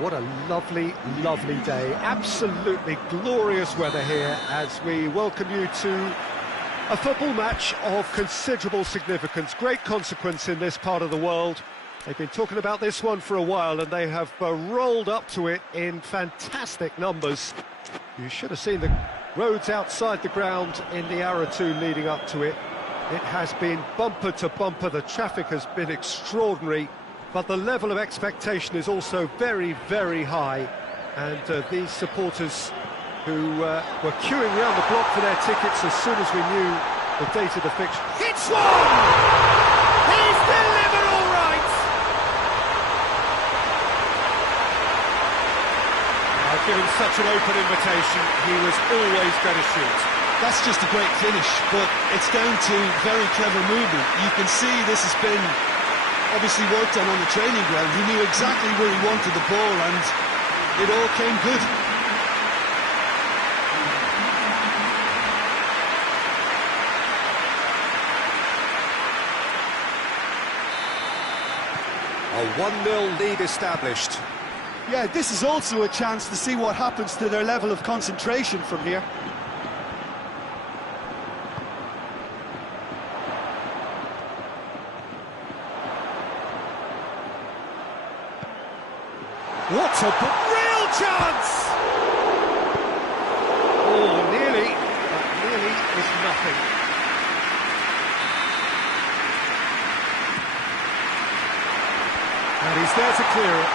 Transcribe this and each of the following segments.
What a lovely, lovely day. Absolutely glorious weather here as we welcome you to a football match of considerable significance, great consequence in this part of the world. They've been talking about this one for a while and they have rolled up to it in fantastic numbers. You should have seen the roads outside the ground in the hour or two leading up to it. It has been bumper to bumper, the traffic has been extraordinary, but the level of expectation is also very, very high. And these supporters who were queuing around the block for their tickets as soon as we knew the date of the fixture. It's one! He's delivered all right! I've given such an open invitation, he was always going to shoot. That's just a great finish, but it's down to very clever movement. You can see this has been obviously worked on the training ground. He knew exactly where he wanted the ball and it all came good. A 1-0 lead established. Yeah, this is also a chance to see what happens to their level of concentration from here. What a real chance! Oh, nearly, but nearly is nothing. And he's there to clear it.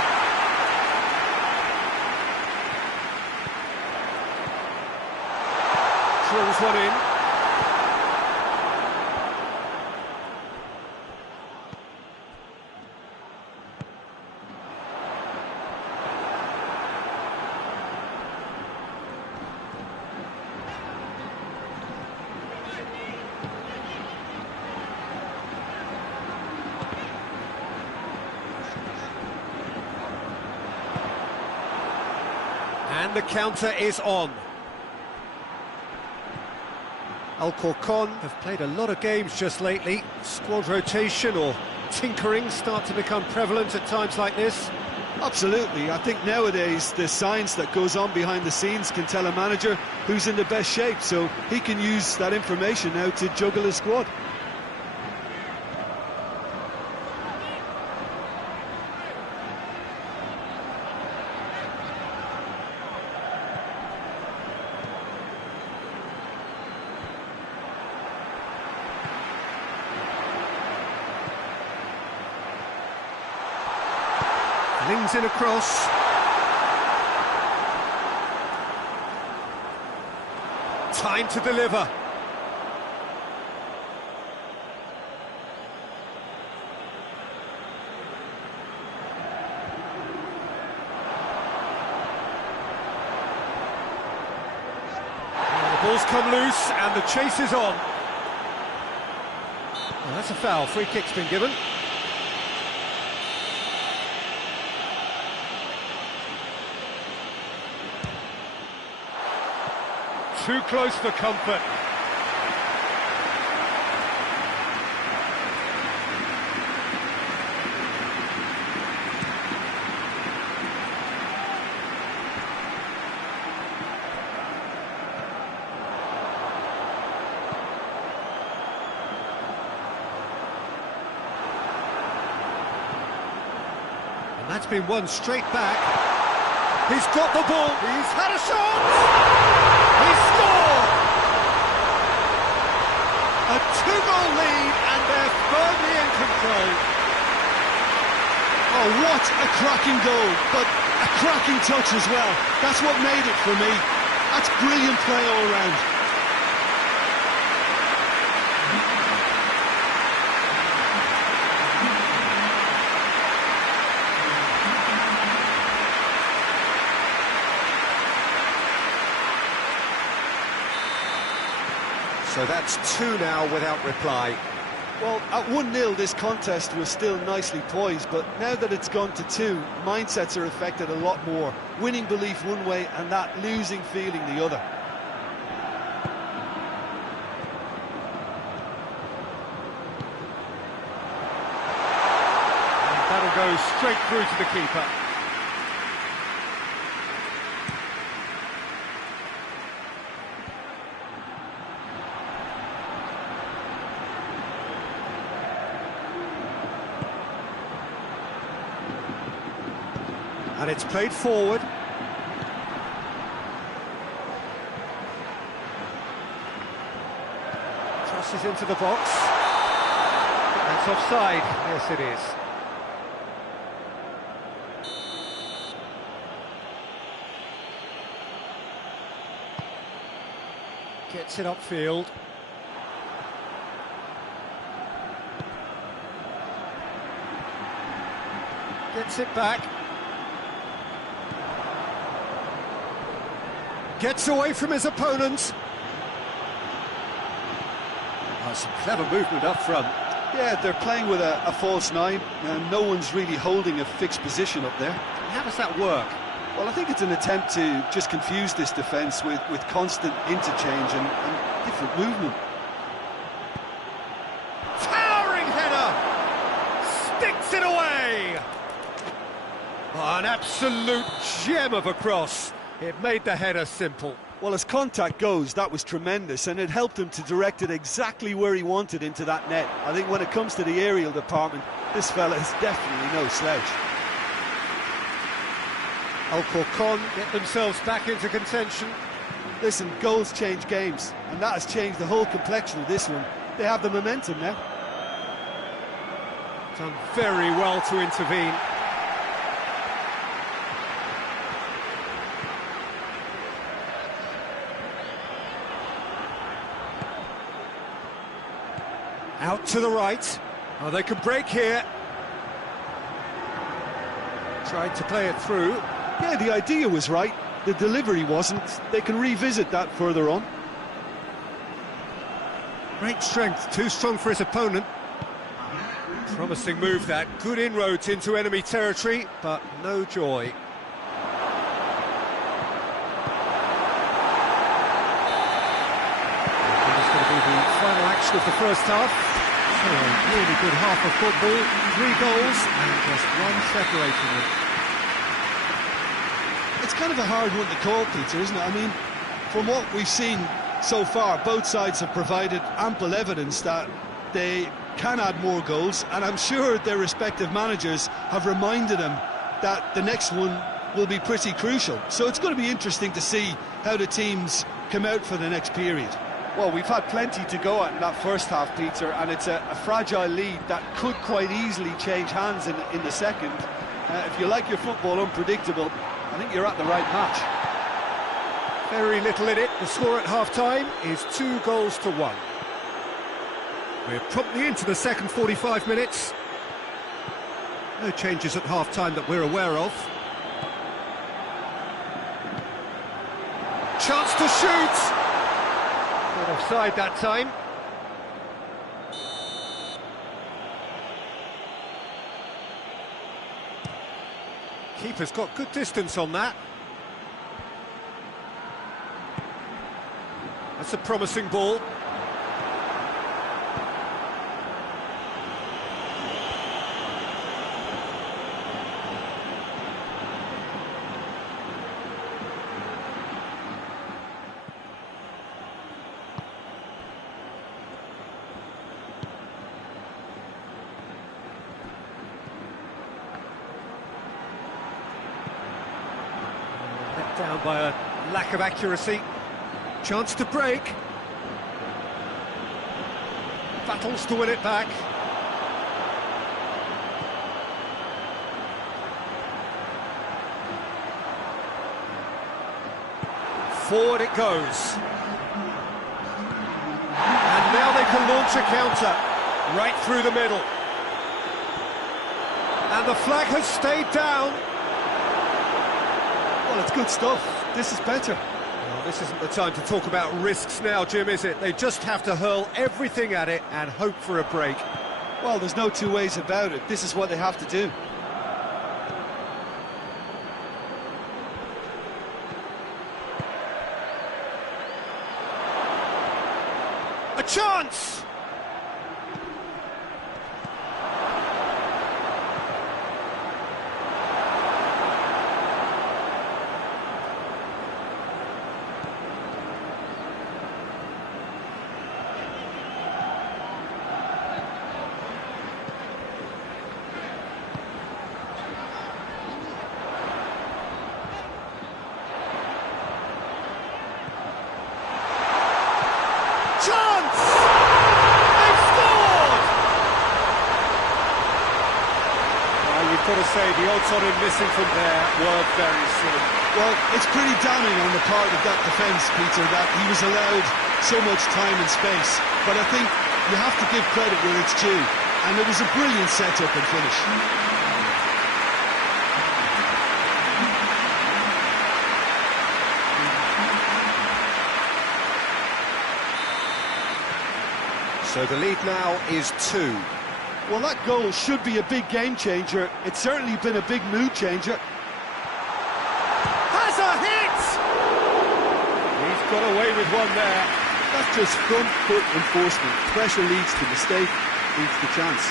Drills one in. And the counter is on. Alcorcon have played a lot of games just lately. Squad rotation or tinkering start to become prevalent at times like this. Absolutely. I think nowadays the science that goes on behind the scenes can tell a manager who's in the best shape, so he can use that information now to juggle his squad. Lings in across. Time to deliver. The ball's come loose and the chase is on. Well, that's a foul. Free kick's been given. Too close for comfort. And that's been won straight back. He's got the ball. He's had a shot. He scored! A 2-goal lead and they're firmly in control. Oh, what a cracking goal, but a cracking touch as well. That's what made it for me. That's brilliant play all round. So that's 2 now without reply. Well, at 1-0 this contest was still nicely poised, but now that it's gone to 2, mindsets are affected a lot more. Winning belief one way and that losing feeling the other. And that'll go straight through to the keeper. And it's played forward. Crosses into the box. That's offside. Yes, it is. Gets it upfield. Gets it back. Gets away from his opponent. Oh, some clever movement up front. Yeah, they're playing with a false nine, and no one's really holding a fixed position up there. How does that work? Well, I think it's an attempt to just confuse this defence with constant interchange and different movement. Towering header! Sticks it away! Oh, an absolute gem of a cross. It made the header simple. Well, as contact goes, that was tremendous, and it helped him to direct it exactly where he wanted into that net. I think when it comes to the aerial department, this fella is definitely no slouch. Alcorcon get themselves back into contention. Listen, goals change games, and that has changed the whole complexion of this one. They have the momentum now. Done very well to intervene. Out to the right. Oh, they can break here. Tried to play it through. Yeah, the idea was right. The delivery wasn't. They can revisit that further on. Great strength, too strong for his opponent. Promising move that. Good inroads into enemy territory, but no joy. It's going to be the final action of the first half. So a really good half of football, 3 goals and just one separating them. It's kind of a hard one to call, Peter, isn't it? I mean, from what we've seen so far, both sides have provided ample evidence that they can add more goals, and I'm sure their respective managers have reminded them that the next one will be pretty crucial. So it's going to be interesting to see how the teams come out for the next period. Well, we've had plenty to go at in that first half, Peter, and it's a fragile lead that could quite easily change hands in the second. If you like your football unpredictable, I think you're at the right match. Very little in it. The score at half-time is 2-1. We're promptly into the second 45 minutes. No changes at half-time that we're aware of. Chance to shoot! Not offside that time. Keeper's got good distance on that. That's a promising ball. Let down by a lack of accuracy. Chance to break. Battles to win it back. Forward it goes. And now they can launch a counter right through the middle. And the flag has stayed down. Well, it's good stuff. This is better. Well, this isn't the time to talk about risks now, Jim, is it? They just have to hurl everything at it and hope for a break. Well, there's no two ways about it. This is what they have to do. A chance! Chance! They've scored! Well, you've got to say the odds on him missing from there were very slim. Well, it's pretty damning on the part of that defence, Peter, that he was allowed so much time and space. But I think you have to give credit where it's due, and it was a brilliant set-up and finish. So the lead now is 2. Well, that goal should be a big game changer. It's certainly been a big mood changer. Has a hit! He's got away with one there. That's just front foot enforcement. Pressure leads to mistake, leads to chance.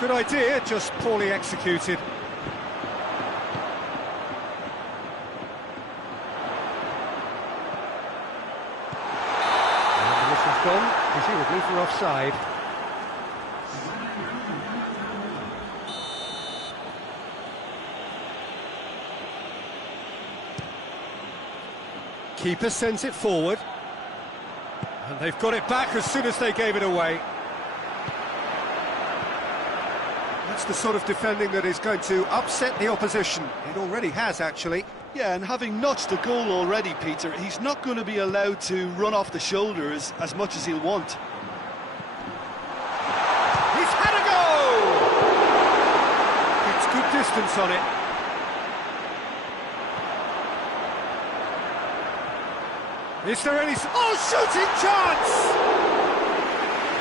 Good idea, just poorly executed. And the whistle's gone, presumably for offside. Keeper sends it forward. And they've got it back as soon as they gave it away. That's the sort of defending that is going to upset the opposition. It already has, actually. Yeah, and having notched a goal already, Peter, he's not going to be allowed to run off the shoulders as much as he'll want. He's had a go! It's good distance on it. Is there any... Oh, shooting chance!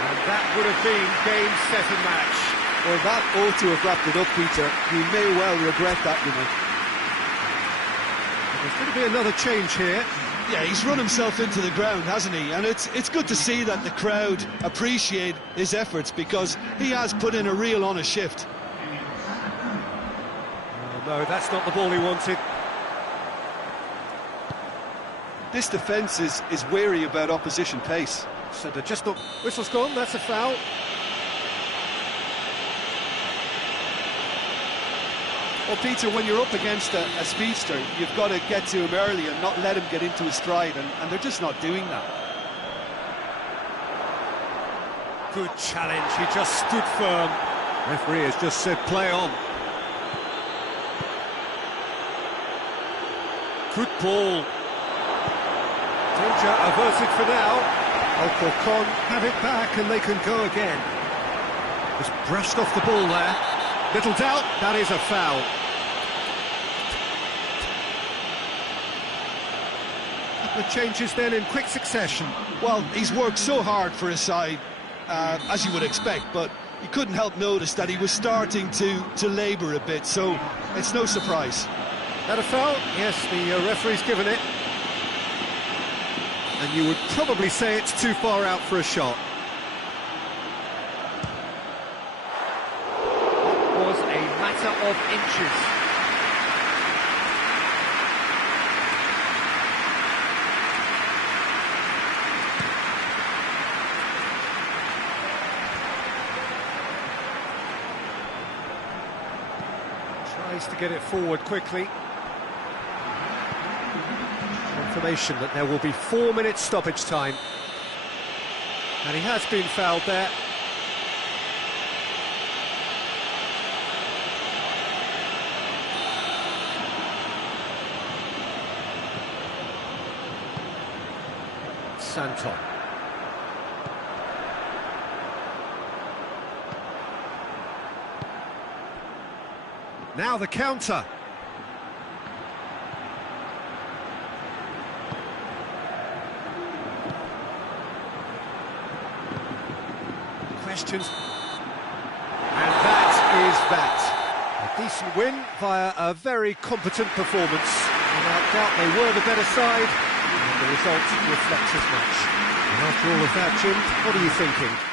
And that would have been game, set and match. Well, that ought to have wrapped it up, Peter. He may well regret that, you know. There's going to be another change here. Yeah, he's run himself into the ground, hasn't he? And it's good to see that the crowd appreciate his efforts, because he has put in a real honest shift. Oh, no, that's not the ball he wanted. This defence is wary about opposition pace. So they're just not... Whistle's gone, that's a foul. Well, Peter, when you're up against a speedster, you've got to get to him early and not let him get into his stride, and they're just not doing that. Good challenge, he just stood firm. Referee has just said play on. Good ball. Danger averted for now. Alcorcon have it back and they can go again. Just brushed off the ball there. Little doubt, that is a foul. The changes then in quick succession. Well, he's worked so hard for his side, as you would expect, but you couldn't help notice that he was starting to labour a bit, so it's no surprise. That a foul? Yes, the referee's given it. And you would probably say it's too far out for a shot. It was a matter of inches. Tries to get it forward quickly. Confirmation that there will be 4 minutes stoppage time. And he has been fouled there. Santon. Now the counter. Questions. And that is that. A decent win via a very competent performance. Without doubt, they were the better side, and the result reflects as much. And after all of that, Jim, what are you thinking?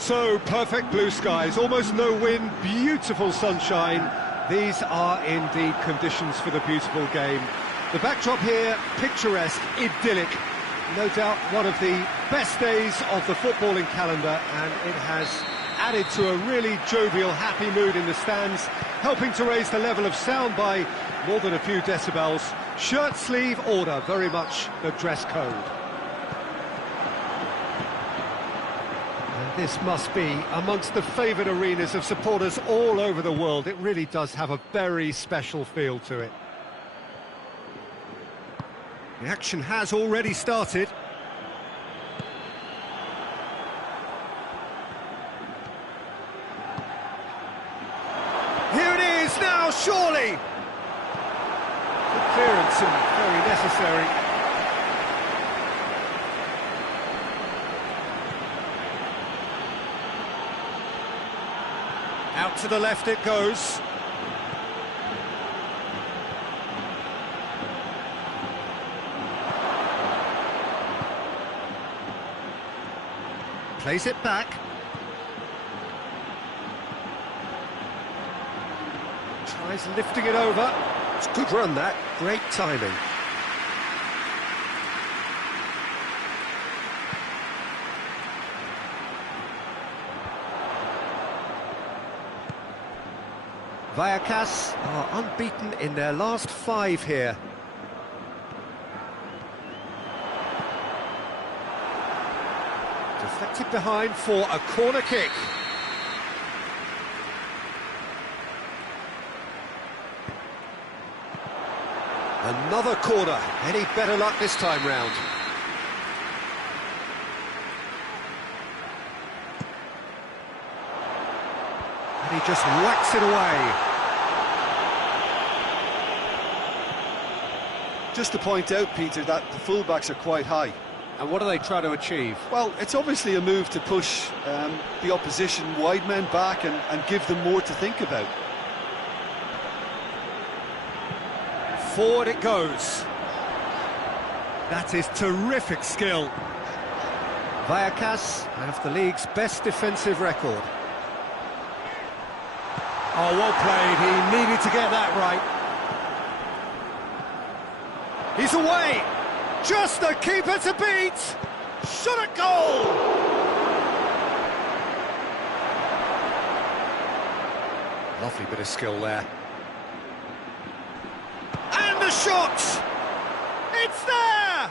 So, perfect blue skies, almost no wind, beautiful sunshine. These are indeed conditions for the beautiful game. The backdrop here, picturesque, idyllic. No doubt one of the best days of the footballing calendar, and it has added to a really jovial, happy mood in the stands, helping to raise the level of sound by more than a few decibels. Shirt sleeve order, very much the dress code. And this must be amongst the favoured arenas of supporters all over the world. It really does have a very special feel to it. The action has already started. Here it is now, surely! Good clearance and very necessary. Out to the left it goes. Plays it back. Tries lifting it over. It's a good run, that. Great timing. Vallecas are unbeaten in their last 5 here. Deflected behind for a corner kick. Another corner. Any better luck this time round? And he just whacks it away. Just to point out, Peter, that the fullbacks are quite high. And what do they try to achieve? Well, it's obviously a move to push the opposition wide men back and give them more to think about. Forward it goes. That is terrific skill. Vallecas have the league's best defensive record. Oh, well played. He needed to get that right. He's away. Just the keeper to beat. Shot at goal. Lovely bit of skill there. And the shot! It's there!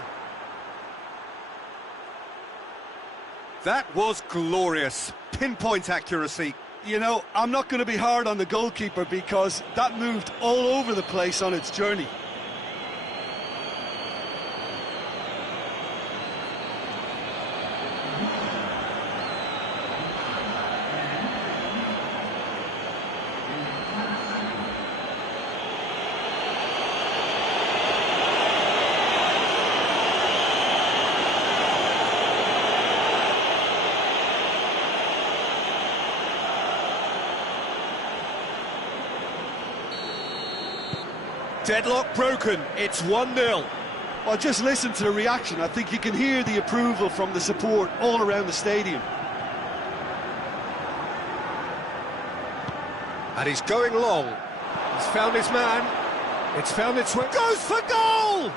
That was glorious. Pinpoint accuracy. You know, I'm not going to be hard on the goalkeeper because that moved all over the place on its journey. Deadlock broken, it's 1-0. Well, just listen to the reaction. I think you can hear the approval from the support all around the stadium. And he's going long. He's found his man. It's found its way. Goes for goal!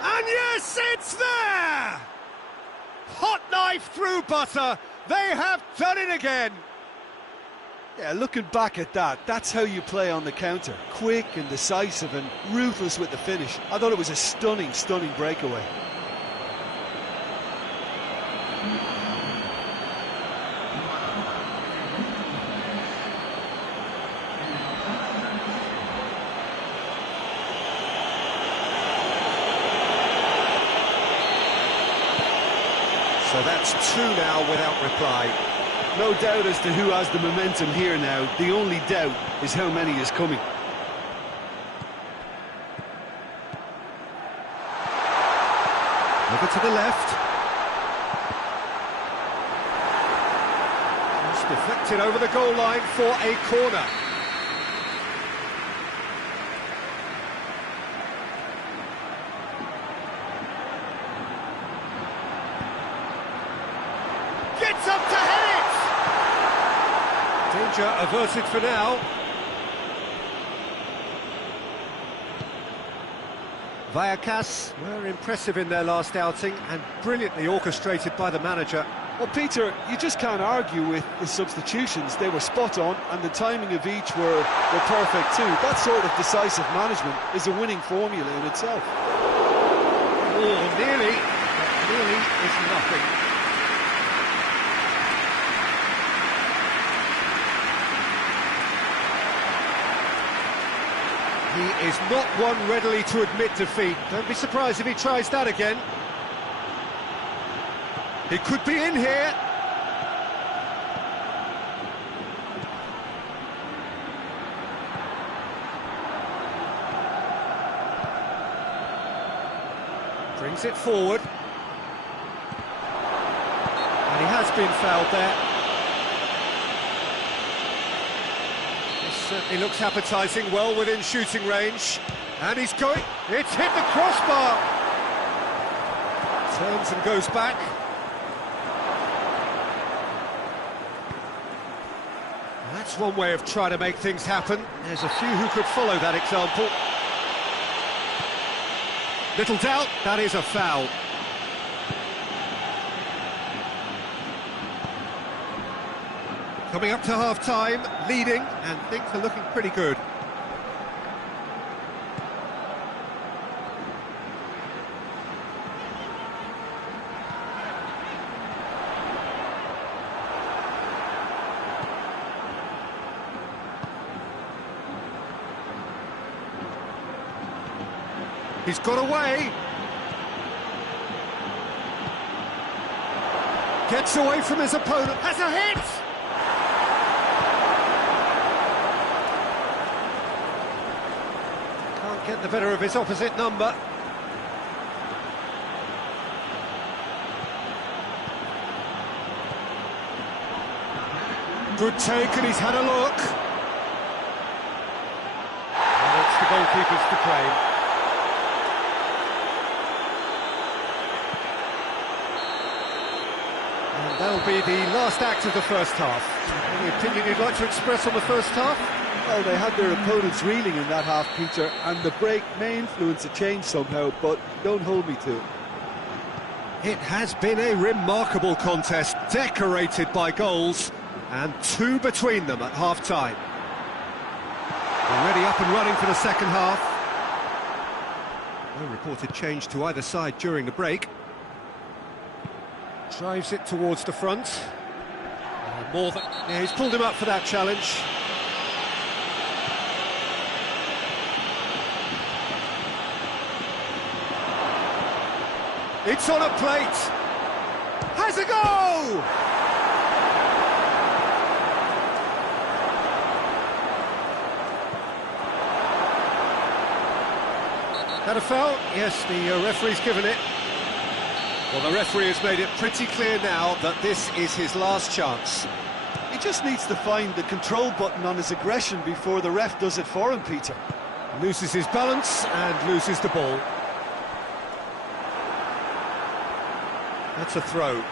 And yes, it's there! Hot knife through butter. They have done it again. Yeah, looking back at that, that's how you play on the counter. Quick and decisive and ruthless with the finish. I thought it was a stunning, stunning breakaway. So that's 2 now without reply. No doubt as to who has the momentum here now. The only doubt is how many is coming. Over to the left. Just deflected over the goal line for a corner. Gets up to head it! Danger averted for now. Vallecas were impressive in their last outing and brilliantly orchestrated by the manager. Well, Peter, you just can't argue with the substitutions. They were spot on, and the timing of each were perfect too. That sort of decisive management is a winning formula in itself. Oh, nearly. But nearly is nothing. He is not one readily to admit defeat. Don't be surprised if he tries that again. He could be in here. Brings it forward. And he has been fouled there. Certainly looks appetising, well within shooting range. And he's going... It's hit the crossbar! Turns and goes back. That's one way of trying to make things happen. There's a few who could follow that example. Little doubt, that is a foul. Coming up to half-time, leading, and things are looking pretty good. He's got away. Gets away from his opponent, has a hit! Get the better of his opposite number. Good take, and he's had a look. And it's the goalkeeper's to claim. And that'll be the last act of the first half. Any opinion you'd like to express on the first half? Well, they had their opponents reeling in that half, Peter, and the break may influence a change somehow, but don't hold me to it. It has been a remarkable contest, decorated by goals, and two between them at half-time. Already up and running for the second half. No reported change to either side during the break. Drives it towards the front. More than... Yeah, he's pulled him up for that challenge. It's on a plate. Has a go! That a foul? Yes, the referee's given it. Well, the referee has made it pretty clear now that this is his last chance. He just needs to find the control button on his aggression before the ref does it for him, Peter. Loses his balance and loses the ball. That's a throw.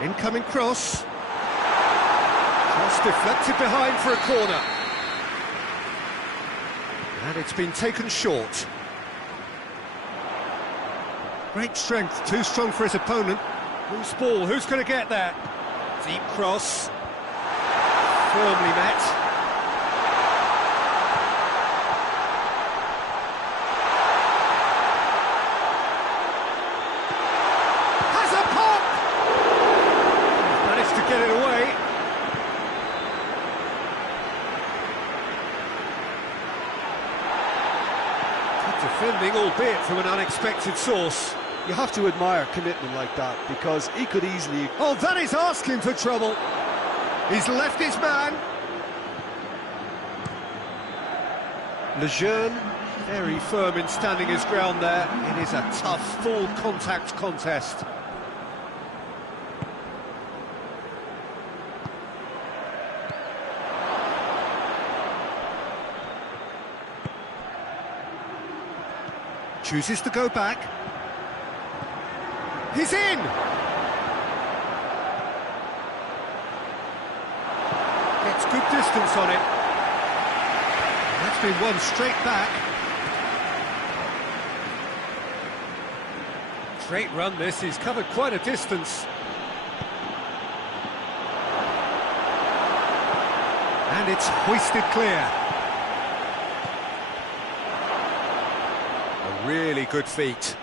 Incoming cross. Cross deflected behind for a corner. And it's been taken short. Great strength, too strong for his opponent. Loose ball, who's going to get that? Deep cross. Firmly met. Has a pop! He's managed to get it away. Good defending, albeit from an unexpected source. You have to admire commitment like that, because he could easily... Oh, that is asking for trouble. He's left his man. Lejeune, very firm in standing his ground there. It is a tough, full contact contest. Chooses to go back. He's in! Gets good distance on it. That's been won straight back. Straight run this, he's covered quite a distance. And it's hoisted clear. A really good feat.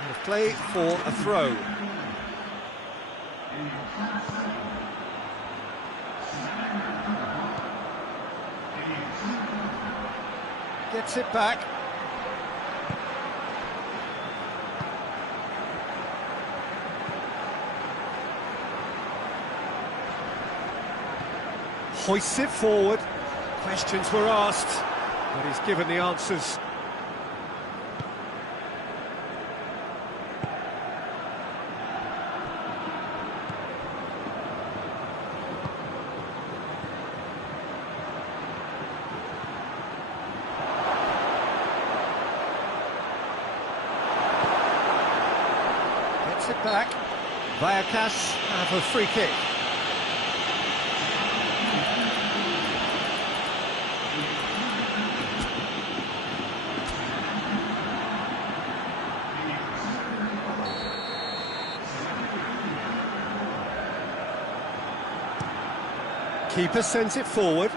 And a play for a throw. Gets it back. Hoists it forward. Questions were asked, but he's given the answers. Gets it back. Vallecas have a free kick. Keeper sends it forward.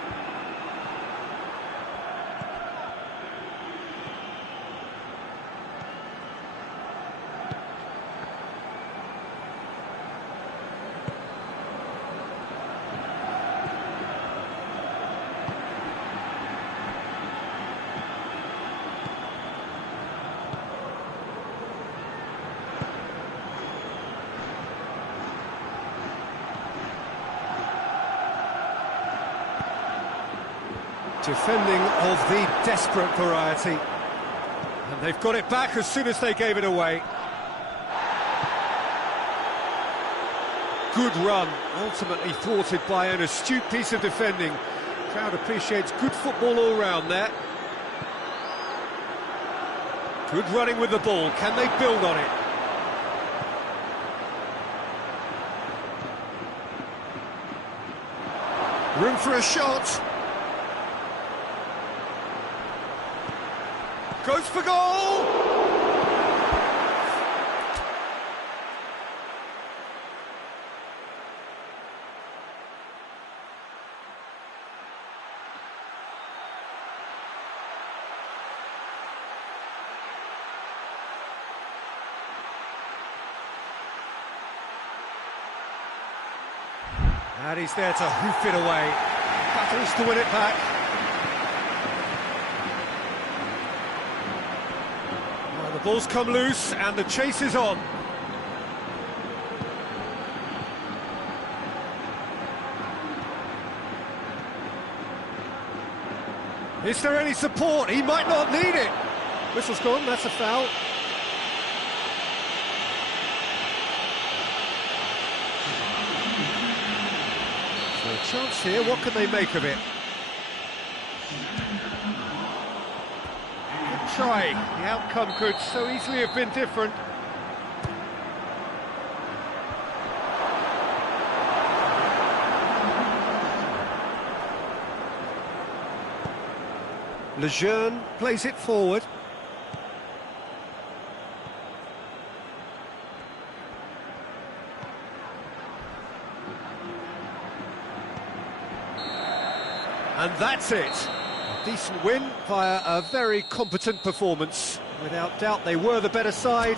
Defending of the desperate variety. And they've got it back as soon as they gave it away. Good run, ultimately thwarted by an astute piece of defending. Crowd appreciates good football all round there. Good running with the ball, can they build on it? Room for a shot. Goes for goal! And he's there to hoof it away. Battles to win it back. The ball's come loose and the chase is on. Is there any support? He might not need it. Whistle's gone, that's a foul. So a chance here, what can they make of it? Try. The outcome could so easily have been different. Lejeune plays it forward. And that's it. Decent win via a very competent performance. Without doubt, they were the better side,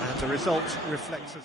and the result reflects it.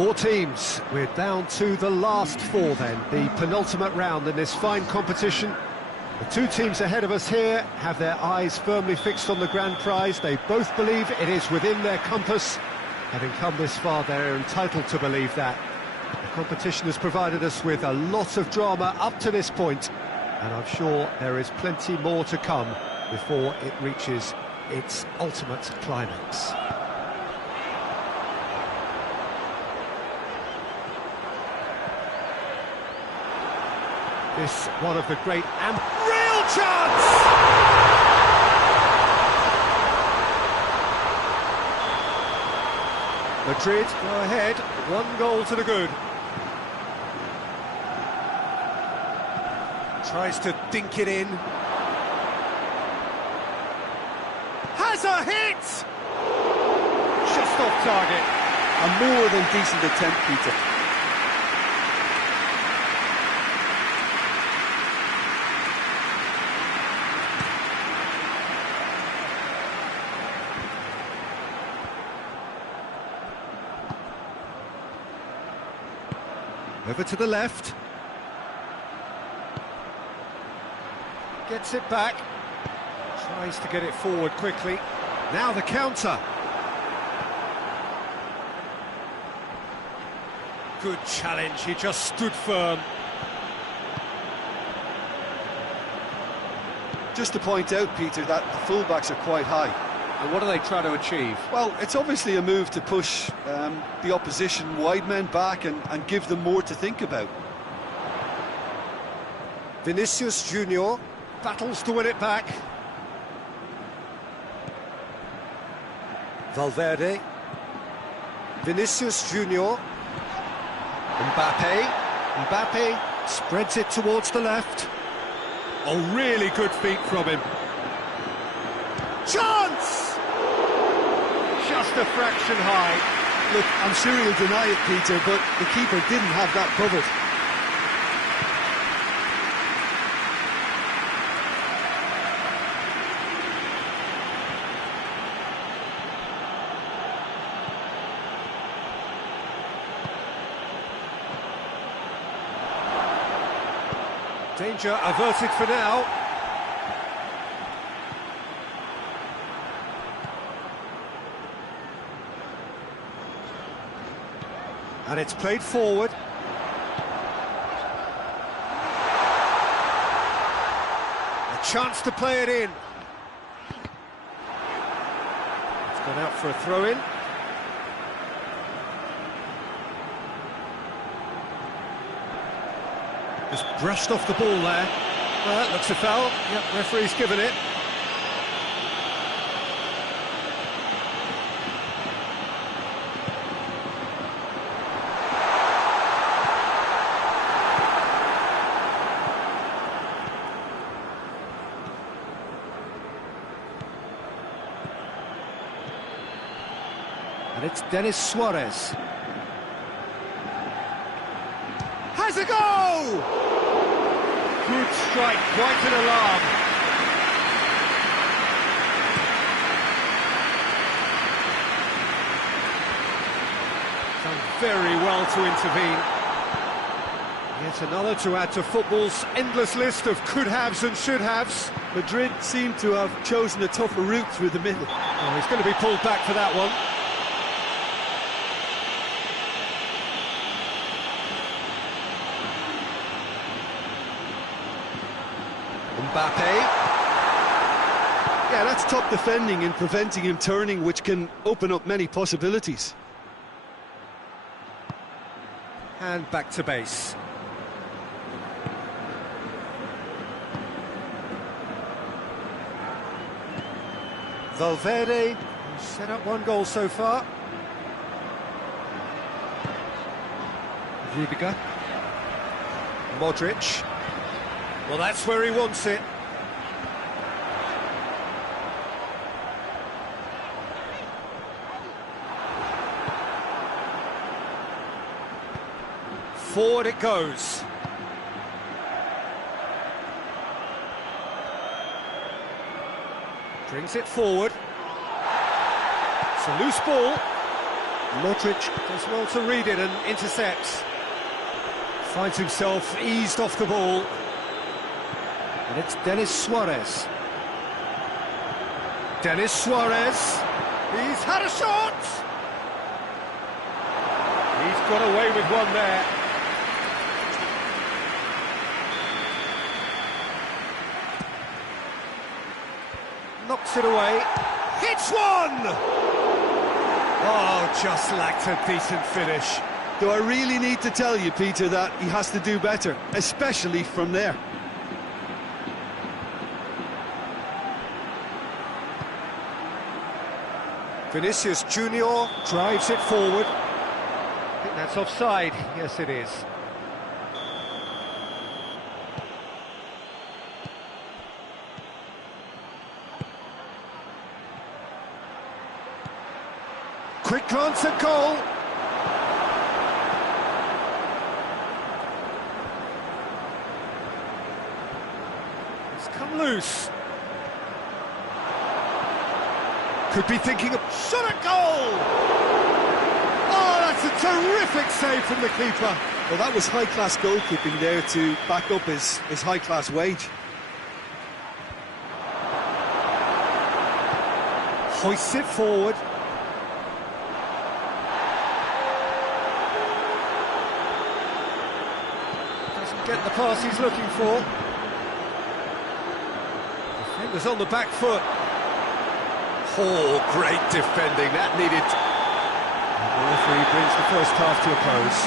Four teams, we're down to the last four then, the penultimate round in this fine competition. The two teams ahead of us here have their eyes firmly fixed on the grand prize. They both believe it is within their compass. Having come this far, they're entitled to believe that. The competition has provided us with a lot of drama up to this point, and I'm sure there is plenty more to come before it reaches its ultimate climax. This one of the great and real chance! Madrid go ahead, 1 goal to the good. Tries to dink it in. Has a hit! Just off target. A more than decent attempt, Peter. Over to the left. Gets it back. Tries to get it forward quickly. Now the counter. Good challenge, he just stood firm. Just to point out, Peter, that the fullbacks are quite high. And what are they trying to achieve? Well, it's obviously a move to push the opposition wide men back and give them more to think about. Vinicius Junior battles to win it back. Valverde. Vinicius Junior. Mbappe spreads it towards the left. Oh, really good feet from him. Chance! Just a fraction high. Look, I'm sure he'll deny it, Peter, but the keeper didn't have that covered. Danger averted for now. And it's played forward. A chance to play it in. It's gone out for a throw-in. Just brushed off the ball there. Well, that looks a foul. Yep, referee's given it. And it's Denis Suarez. Has a go! Good strike, quite an alarm. Done very well to intervene. Yet another to add to football's endless list of could-haves and should-haves. Madrid seem to have chosen a tougher route through the middle. Oh, he's going to be pulled back for that one. Mbappe. Yeah, that's top defending and preventing him turning, which can open up many possibilities. And back to base. Valverde set up one goal so far. Rudiger. Modric. Well, that's where he wants it. Forward it goes. Brings it forward. It's a loose ball. Modric does well to read it and intercepts. Finds himself eased off the ball. And it's Denis Suarez. Denis Suarez. He's had a shot! He's got away with one there. Knocks it away. Hits one! Oh, just lacked a decent finish. Do I really need to tell you, Peter, that he has to do better, especially from there? Vinicius Junior drives it forward. I think that's offside. Yes, it is. quick glance at goal. It's come loose. Could be thinking of shot at goal! Oh, that's a terrific save from the keeper. Well, that was high-class goalkeeping there to back up his high-class wage. Hoists it forward. Doesn't get the pass he's looking for. Defender's on the back foot. Oh, great defending, that needed. And the referee brings the first half to a close.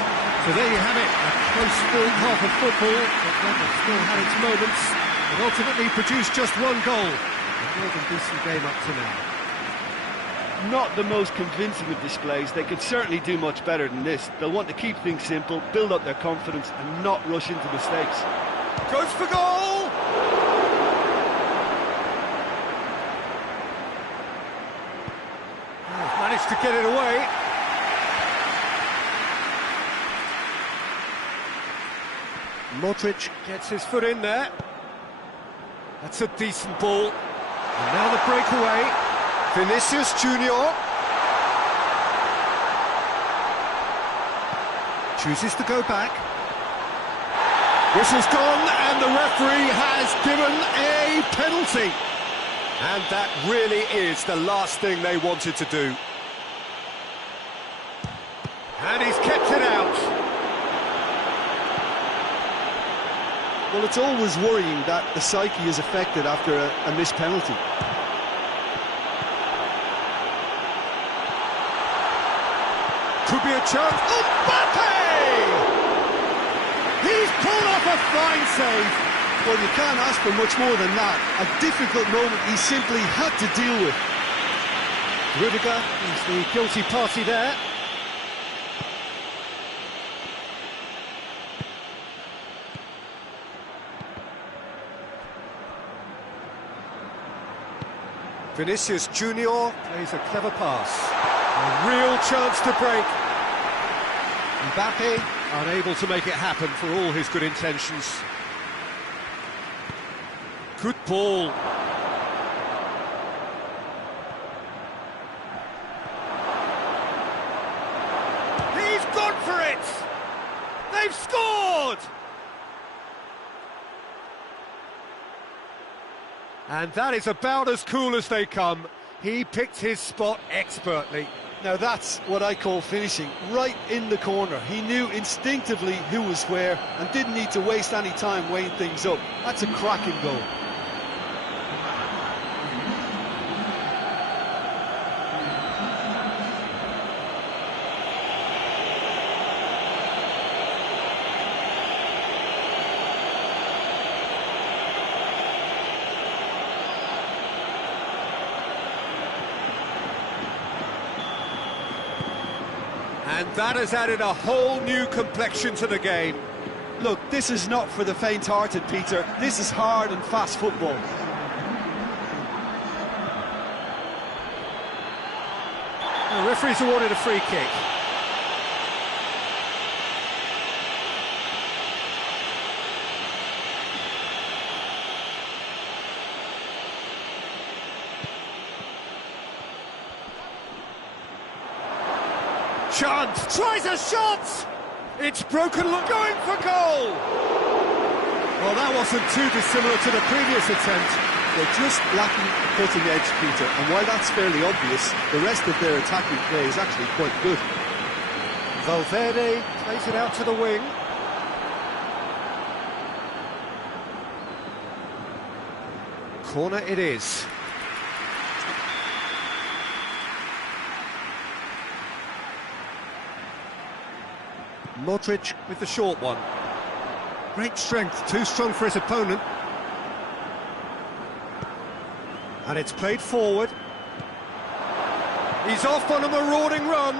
So there you have it, a close-filled half of football, but one that still had its moments, and ultimately produced just one goal. A more than decent game up to now. Not the most convincing of displays. They could certainly do much better than this. They'll want to keep things simple, build up their confidence, and not rush into mistakes. Goes for goal! Oh, managed to get it away. Modric gets his foot in there. That's a decent ball. And now the breakaway. Vinicius Junior chooses to go back. Whistle's gone and the referee has given a penalty. And that really is the last thing they wanted to do. And he's kept it out. Well, it's always worrying that the psyche is affected after a missed penalty. Could be a chance. Mbappe! He's pulled off a fine save. Well, you can't ask for much more than that. A difficult moment he simply had to deal with. Rudiger is the guilty party there. Vinicius Junior plays a clever pass. A real chance to break. Mbappe unable to make it happen for all his good intentions. Good ball. He's gone for it! They've scored! And that is about as cool as they come. He picked his spot expertly. Now that's what I call finishing, right in the corner. He knew instinctively who was where and didn't need to waste any time weighing things up. That's a cracking goal. And that has added a whole new complexion to the game. Look, this is not for the faint-hearted, Peter. This is hard and fast football. The referee's awarded a free kick. Chance, tries a shot! It's broken, look, going for goal! Well, that wasn't too dissimilar to the previous attempt. They're just lacking the cutting edge, Peter, and while that's fairly obvious, the rest of their attacking play is actually quite good. Valverde plays it out to the wing. Corner it is. Modric with the short one. Great strength, too strong for his opponent. And it's played forward. He's off on a marauding run.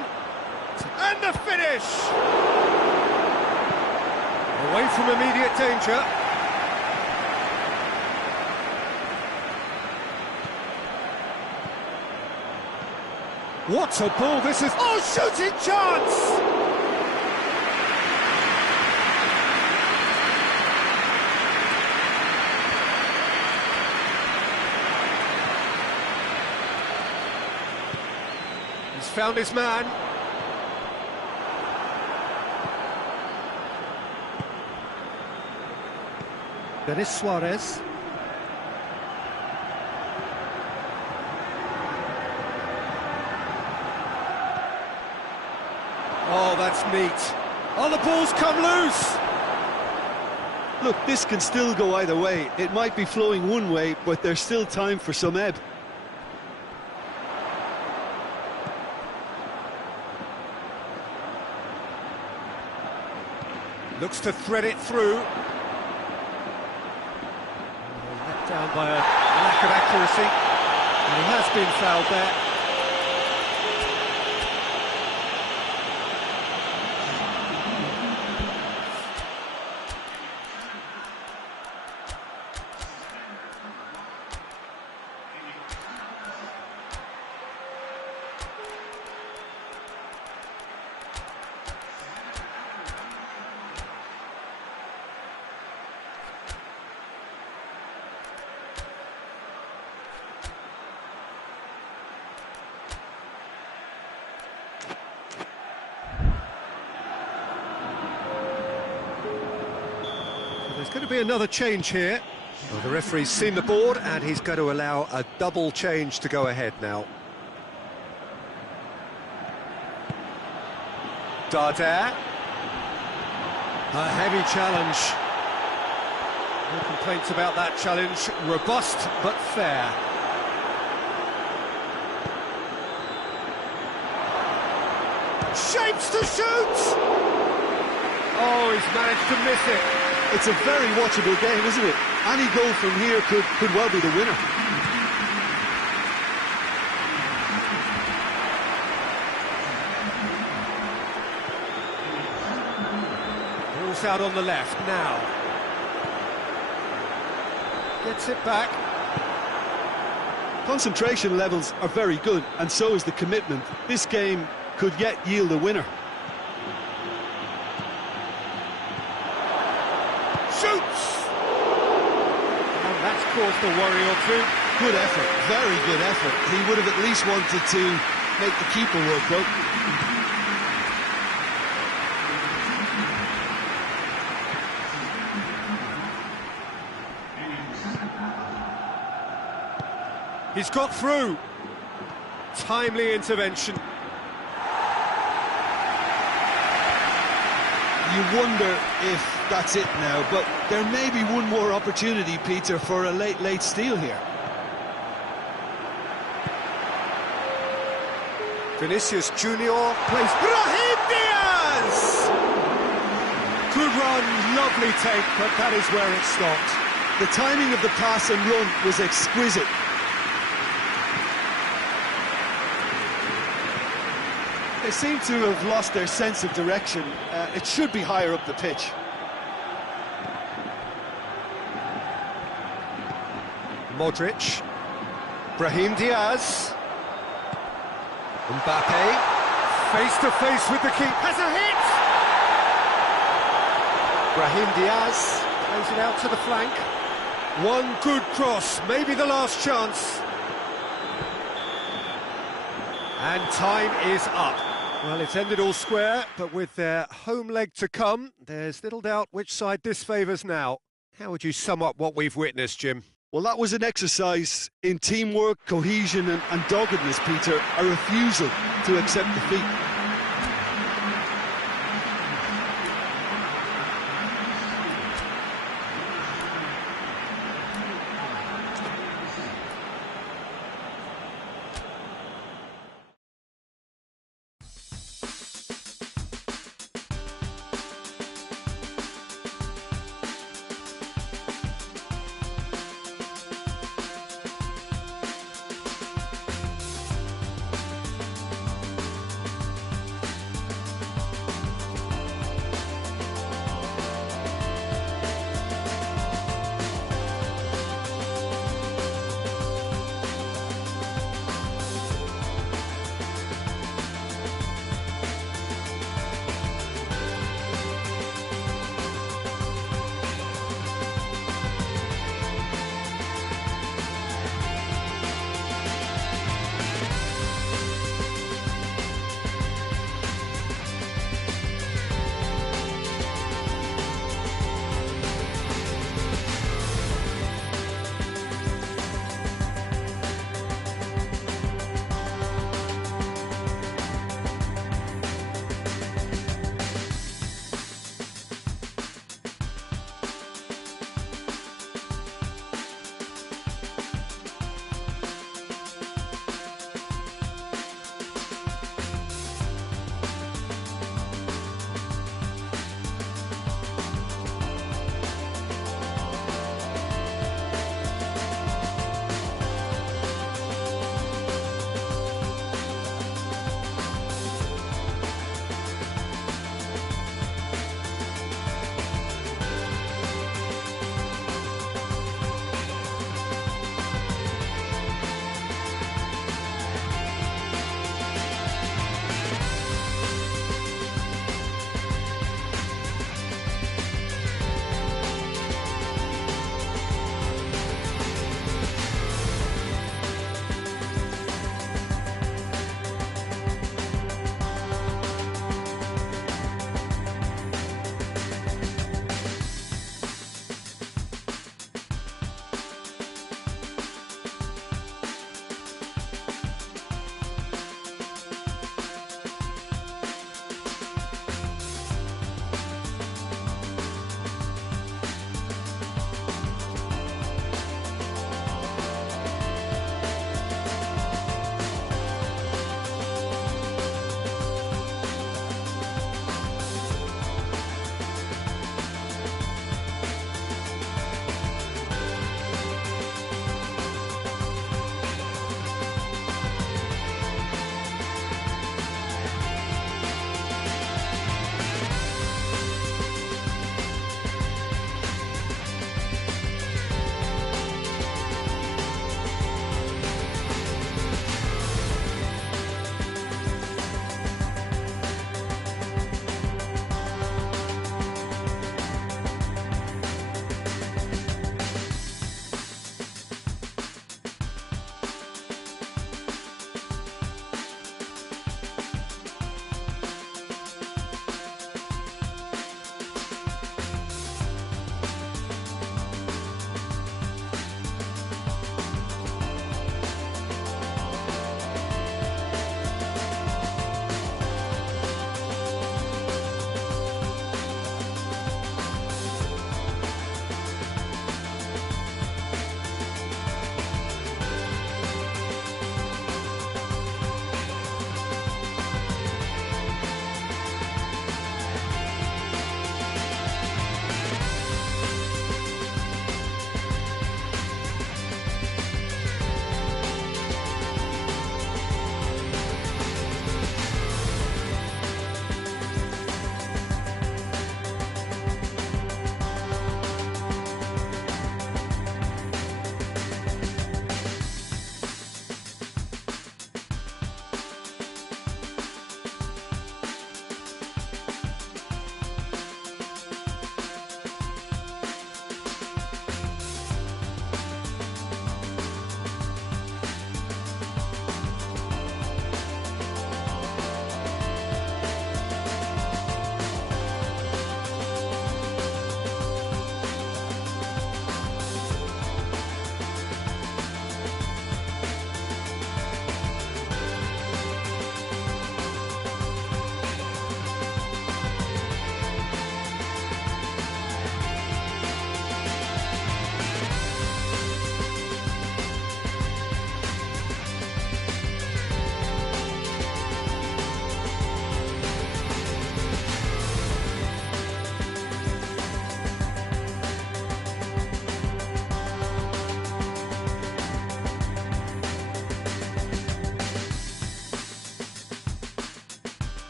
And the finish! Away from immediate danger. What a ball this is! Oh, shooting chance! He's found his man. Denis Suarez. Oh, that's neat. Oh, the ball's come loose! Look, this can still go either way. It might be flowing one way, but there's still time for some ebb. Looks to thread it through. Let down by a lack of accuracy. And he has been fouled there. There's going to be another change here. Well, the referee's seen the board and he's going to allow a double change to go ahead now. Darder. A heavy challenge. No complaints about that challenge. Robust but fair. Shapes to shoot! Oh, he's managed to miss it. It's a very watchable game, isn't it? Any goal from here could well be the winner. Ball's out on the left now. Gets it back. Concentration levels are very good, and so is the commitment. This game could yet yield a winner. Shoots! And that's caused a worry or two. Good effort, very good effort. He would have at least wanted to make the keeper work, though. He's got through. Timely intervention. You wonder if that's it now, but there may be one more opportunity, Peter, for a late steal here. Vinicius Junior plays Brahim Diaz! Good run, lovely take, but that is where it stopped. The timing of the pass and run was exquisite. They seem to have lost their sense of direction. It should be higher up the pitch. Modric. Brahim Diaz. Mbappe. Face to face with the keeper. Has a hit! Brahim Diaz plays it out to the flank. One good cross, maybe the last chance. And time is up. Well, it's ended all square, but with their home leg to come, there's little doubt which side this favours now. How would you sum up what we've witnessed, Jim? Well, that was an exercise in teamwork, cohesion and doggedness, Peter. A refusal to accept defeat.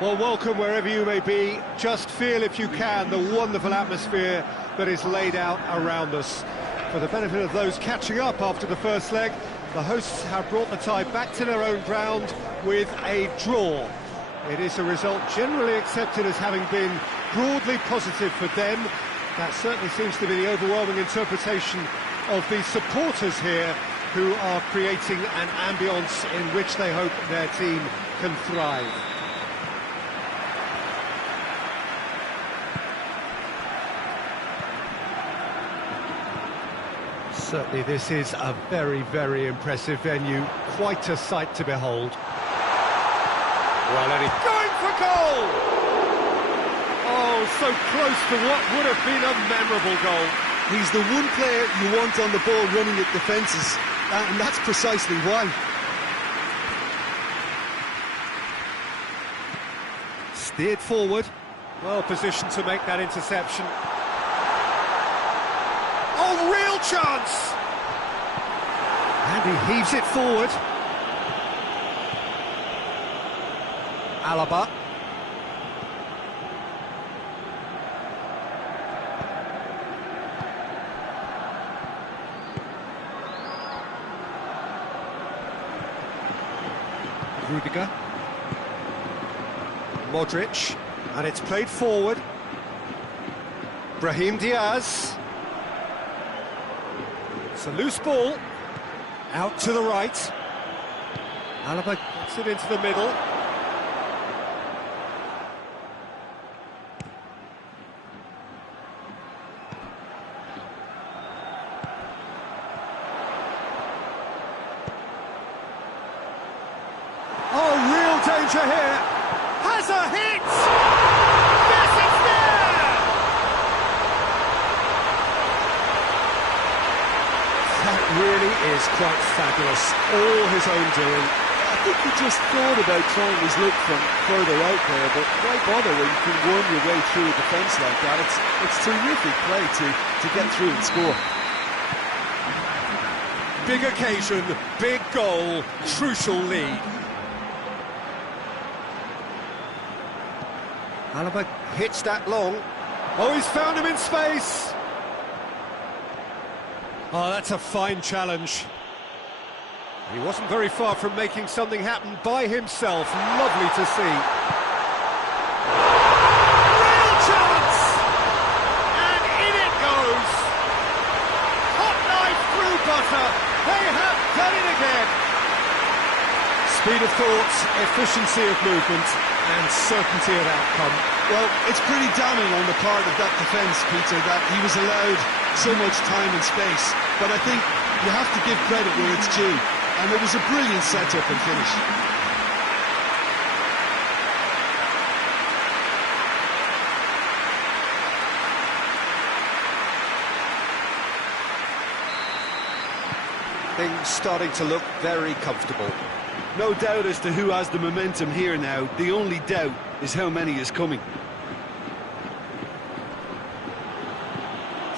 Well, welcome wherever you may be. Just feel, if you can, the wonderful atmosphere that is laid out around us. For the benefit of those catching up after the first leg, the hosts have brought the tie back to their own ground with a draw. It is a result generally accepted as having been broadly positive for them. That certainly seems to be the overwhelming interpretation of the supporters here, who are creating an ambience in which they hope their team can thrive. Certainly this is a very, very impressive venue, quite a sight to behold. Well, Eddie, going for goal! Oh, so close to what would have been a memorable goal. He's the one player you want on the ball running at defences, and that's precisely why. Steered forward, well positioned to make that interception. Oh, real chance! And he heaves it forward. Alaba. Rudiger. Modric. And it's played forward. Brahim Diaz. It's a loose ball. Out to the right. Alaba gets it into the middle. Oh, real danger here. Has a hit! Yes, it's there! That really is quite fabulous. All his own doing. I think he just thought about trying his luck from further out there, but why bother when you can worm your way through a defence like that? It's terrific play to get through and score. Big occasion, big goal, crucial lead. Alaba hits that long. Oh, he's found him in space. Oh, that's a fine challenge. He wasn't very far from making something happen by himself. Lovely to see. Real chance! And in it goes. Hot knife through butter. They have done it again. Speed of thought, efficiency of movement, and certainty of outcome. Well, it's pretty damning on the part of that defence, Peter, that he was allowed so much time and space. But I think you have to give credit where it's due, and it was a brilliant set-up and finish. Things starting to look very comfortable. No doubt as to who has the momentum here now. The only doubt is how many is coming.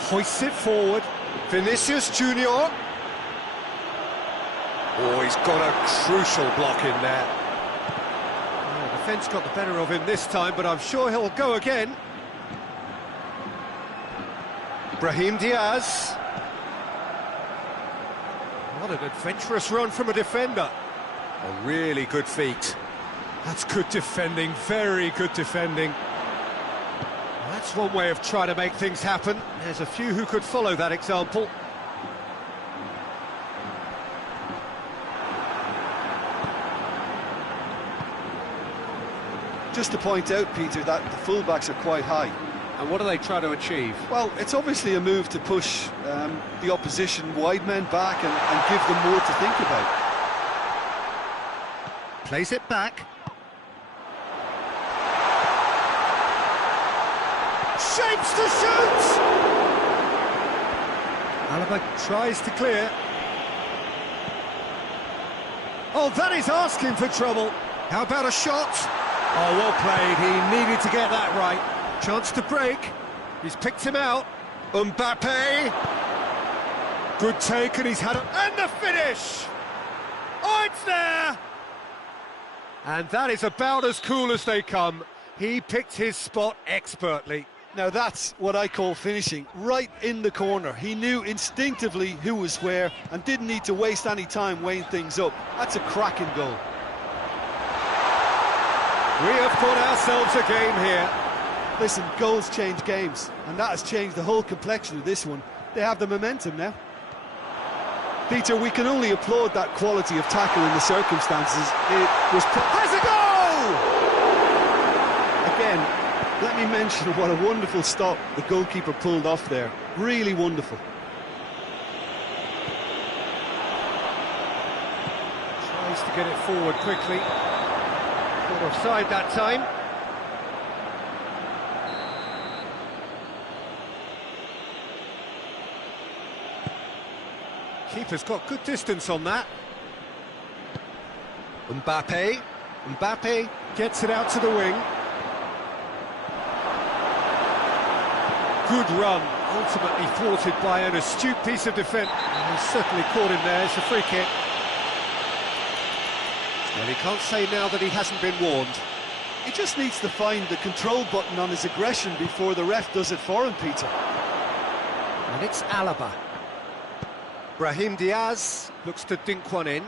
Hoists it forward. Vinicius Junior. Oh, he's got a crucial block in there. Oh, the defence got the better of him this time, but I'm sure he'll go again. Brahim Diaz. What an adventurous run from a defender. A really good feat. That's good defending, very good defending. That's one way of trying to make things happen. There's a few who could follow that example. Just to point out, Peter, that the fullbacks are quite high. And what do they try to achieve? Well, it's obviously a move to push the opposition wide men back and give them more to think about. Plays it back. Shapes to shoot! Alaba tries to clear. Oh, that is asking for trouble. How about a shot? Oh, well played. He needed to get that right. Chance to break. He's picked him out. Mbappe. Good take, and he's had a... And the finish! Oh, it's there! And that is about as cool as they come. He picked his spot expertly. Now that's what I call finishing, right in the corner. He knew instinctively who was where and didn't need to waste any time weighing things up. That's a cracking goal. We have got ourselves a game here. Listen, goals change games, and that has changed the whole complexion of this one. They have the momentum now. Peter, we can only applaud that quality of tackle in the circumstances. It was... Has a goal! Again, let me mention what a wonderful stop the goalkeeper pulled off there. Really wonderful. Tries to get it forward quickly. Got offside that time. Keeper's got good distance on that. Mbappe gets it out to the wing. Good run, ultimately thwarted by an astute piece of defence. He's certainly caught him there. It's a free kick. Well, he can't say now that he hasn't been warned. He just needs to find the control button on his aggression before the ref does it for him, Peter. And it's Alaba. Brahim Diaz looks to dink one in.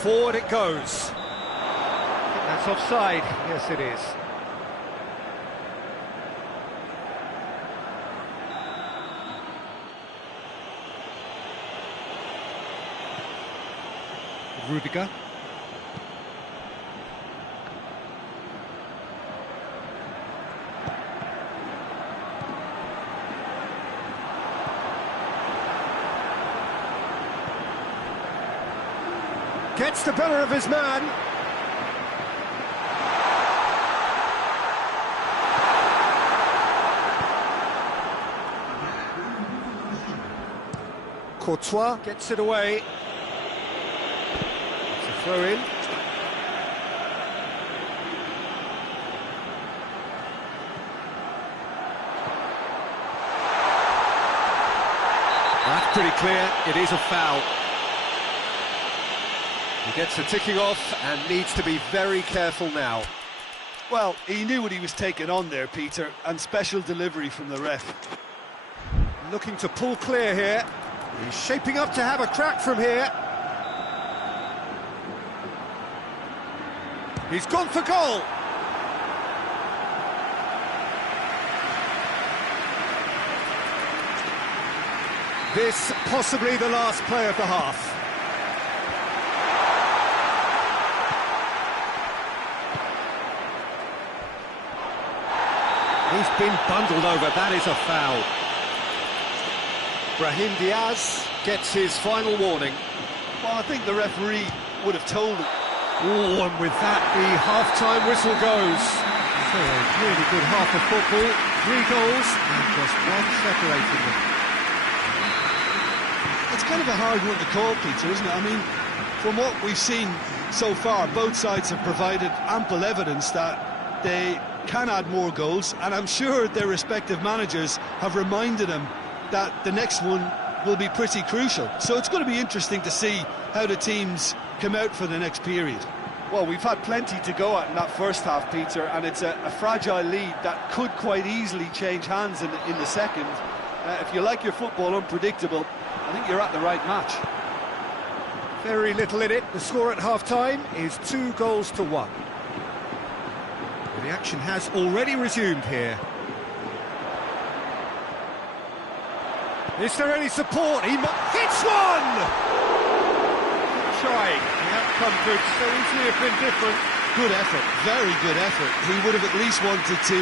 Forward it goes. I think that's offside. Yes, it is. Rudiger. Gets the better of his man. Courtois gets it away. Throw in. That's pretty clear, it is a foul. He gets the ticking off and needs to be very careful now. Well, he knew what he was taking on there, Peter, and special delivery from the ref. Looking to pull clear here. He's shaping up to have a crack from here. He's gone for goal. This possibly the last play of the half. He's been bundled over, that is a foul. Brahim Diaz gets his final warning. Well, I think the referee would have told him. Oh, and with that, the half-time whistle goes. So a really good half of football, 3 goals, and just one separating them. It's kind of a hard one to call, Peter, isn't it? I mean, from what we've seen so far, both sides have provided ample evidence that they can add more goals, and I'm sure their respective managers have reminded them that the next one will be pretty crucial. So it's going to be interesting to see how the teams come out for the next period. Well, we've had plenty to go at in that first half, Peter, and it's a fragile lead that could quite easily change hands in the second. If you like your football unpredictable, I think you're at the right match. Very little in it. The score at half-time is 2 goals to 1. The action has already resumed here. Is there any support? He hits one! Trying. The outcome could so easily have been different. Good effort, very good effort. He would have at least wanted to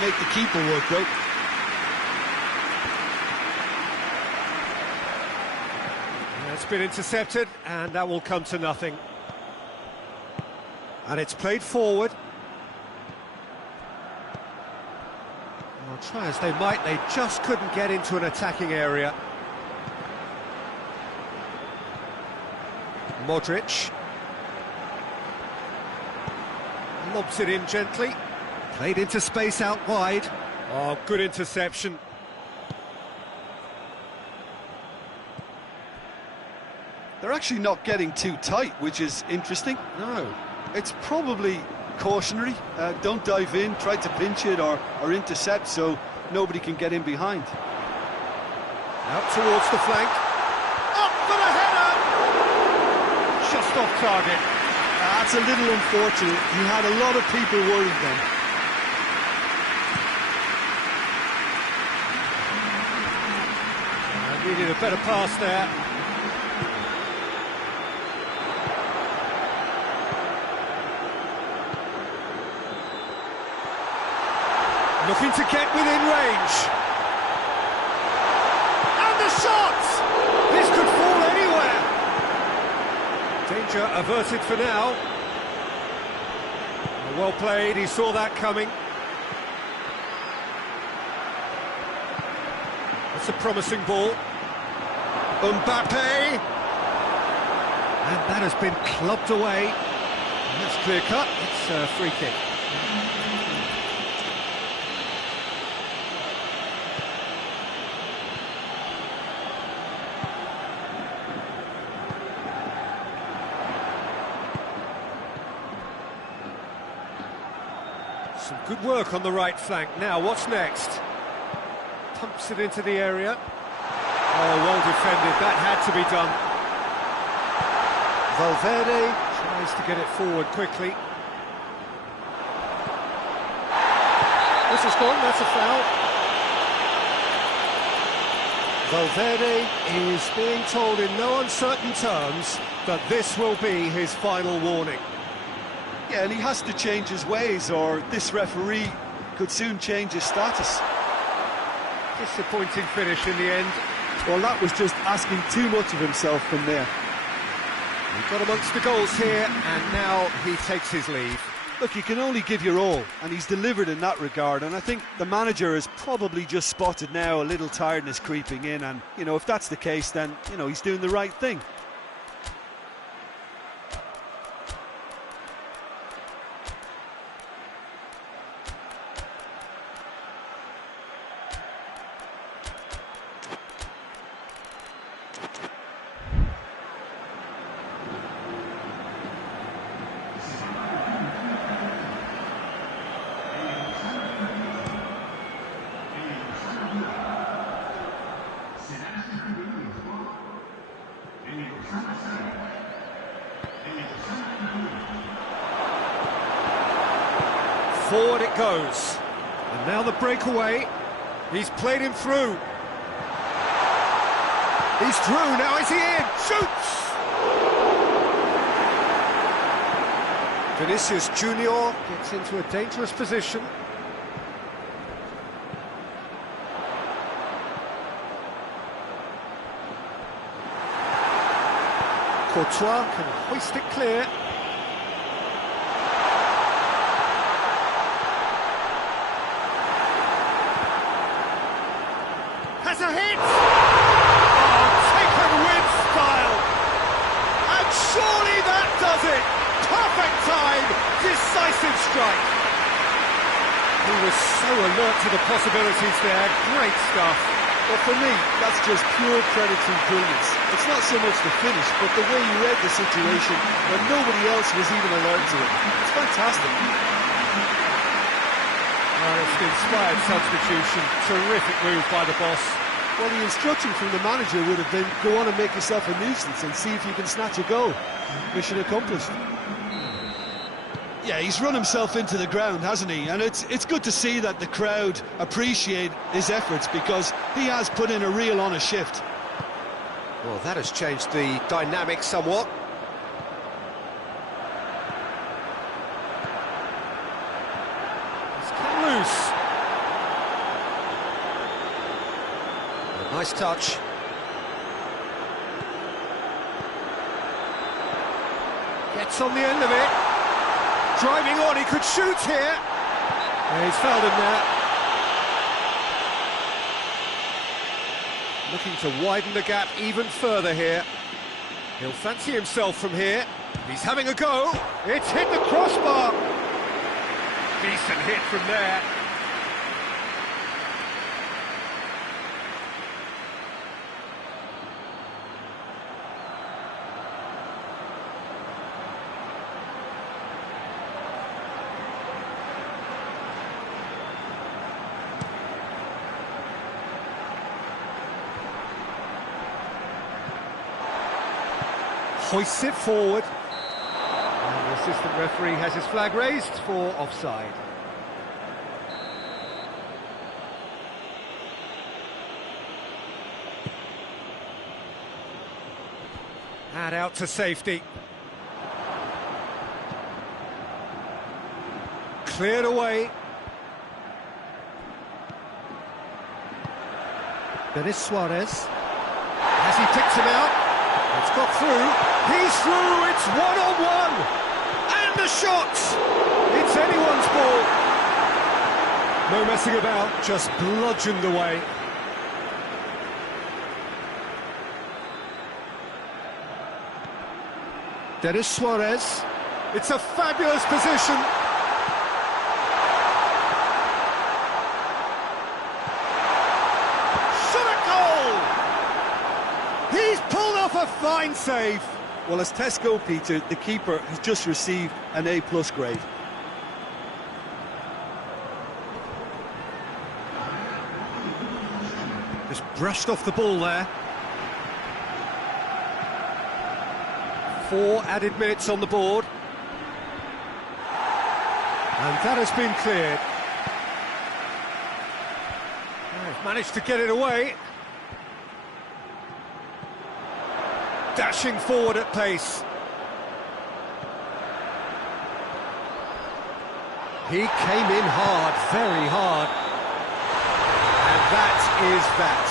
make the keeper work, though. It's been intercepted, and that will come to nothing. And it's played forward. Well, try as they might, they just couldn't get into an attacking area. Modric lobs it in gently. Played into space out wide. Oh, good interception. They're actually not getting too tight, which is interesting. No. It's probably cautionary. Don't dive in, try to pinch it or intercept so nobody can get in behind. Out towards the flank. Up for the header! Just off target. That's a little unfortunate. He had a lot of people worried then. Needed a better pass there. Looking to get within range. And the shot! This could fall anywhere. Danger averted for now. Well played, he saw that coming. That's a promising ball. Mbappe! And that has been clubbed away. And that's clear cut, it's a free kick. Some good work on the right flank. Now, what's next? Pumps it into the area. Oh, well defended. That had to be done. Valverde tries to get it forward quickly. This is gone, that's a foul. Valverde is being told in no uncertain terms that this will be his final warning. Yeah, and he has to change his ways, or this referee could soon change his status. Disappointing finish in the end. Well, that was just asking too much of himself from there. He got amongst the goals here, and now he takes his leave. Look, you can only give your all, and he's delivered in that regard, and I think the manager has probably just spotted now a little tiredness creeping in, and, you know, if that's the case, then, you know, he's doing the right thing. Forward it goes. And now the breakaway. He's played him through. He's through, now is he in? Shoots! Vinicius Junior gets into a dangerous position. Courtois can hoist it clear. Has a hit! Oh, taken with style! And surely that does it! Perfect time! Decisive strike! He was so alert to the possibilities there. Great stuff. Well, for me, that's just pure credit to brilliance. It's not so much the finish, but the way he read the situation when nobody else was even alert to it. It's fantastic. It's an inspired substitution. Terrific move by the boss. Well, the instruction from the manager would have been, go on and make yourself a nuisance and see if you can snatch a goal. Mission accomplished. Yeah, he's run himself into the ground, hasn't he? And it's good to see that the crowd appreciate his efforts, because he has put in a real honest shift. Well, that has changed the dynamic somewhat. It's come loose. A nice touch. Gets on the end of it. Driving on, he could shoot here. Yeah, he's fouled him there. Looking to widen the gap even further here. He'll fancy himself from here. He's having a go. It's hit the crossbar. Decent hit from there. Hoists it forward. And the assistant referee has his flag raised for offside. And out to safety. Cleared away. Denis Suarez. Has he picked him out? It's got through. He's through. It's one-on-one. And the shot. It's anyone's ball. No messing about, just bludgeoned away. Denis Suarez. It's a fabulous position. Shot a goal! He's pulled off a fine save. Well, as tests go, Peter, the keeper has just received an A+ grade. Just brushed off the ball there. 4 added minutes on the board. And that has been cleared. They've managed to get it away. Dashing forward at pace. He came in hard, very hard. And that is that.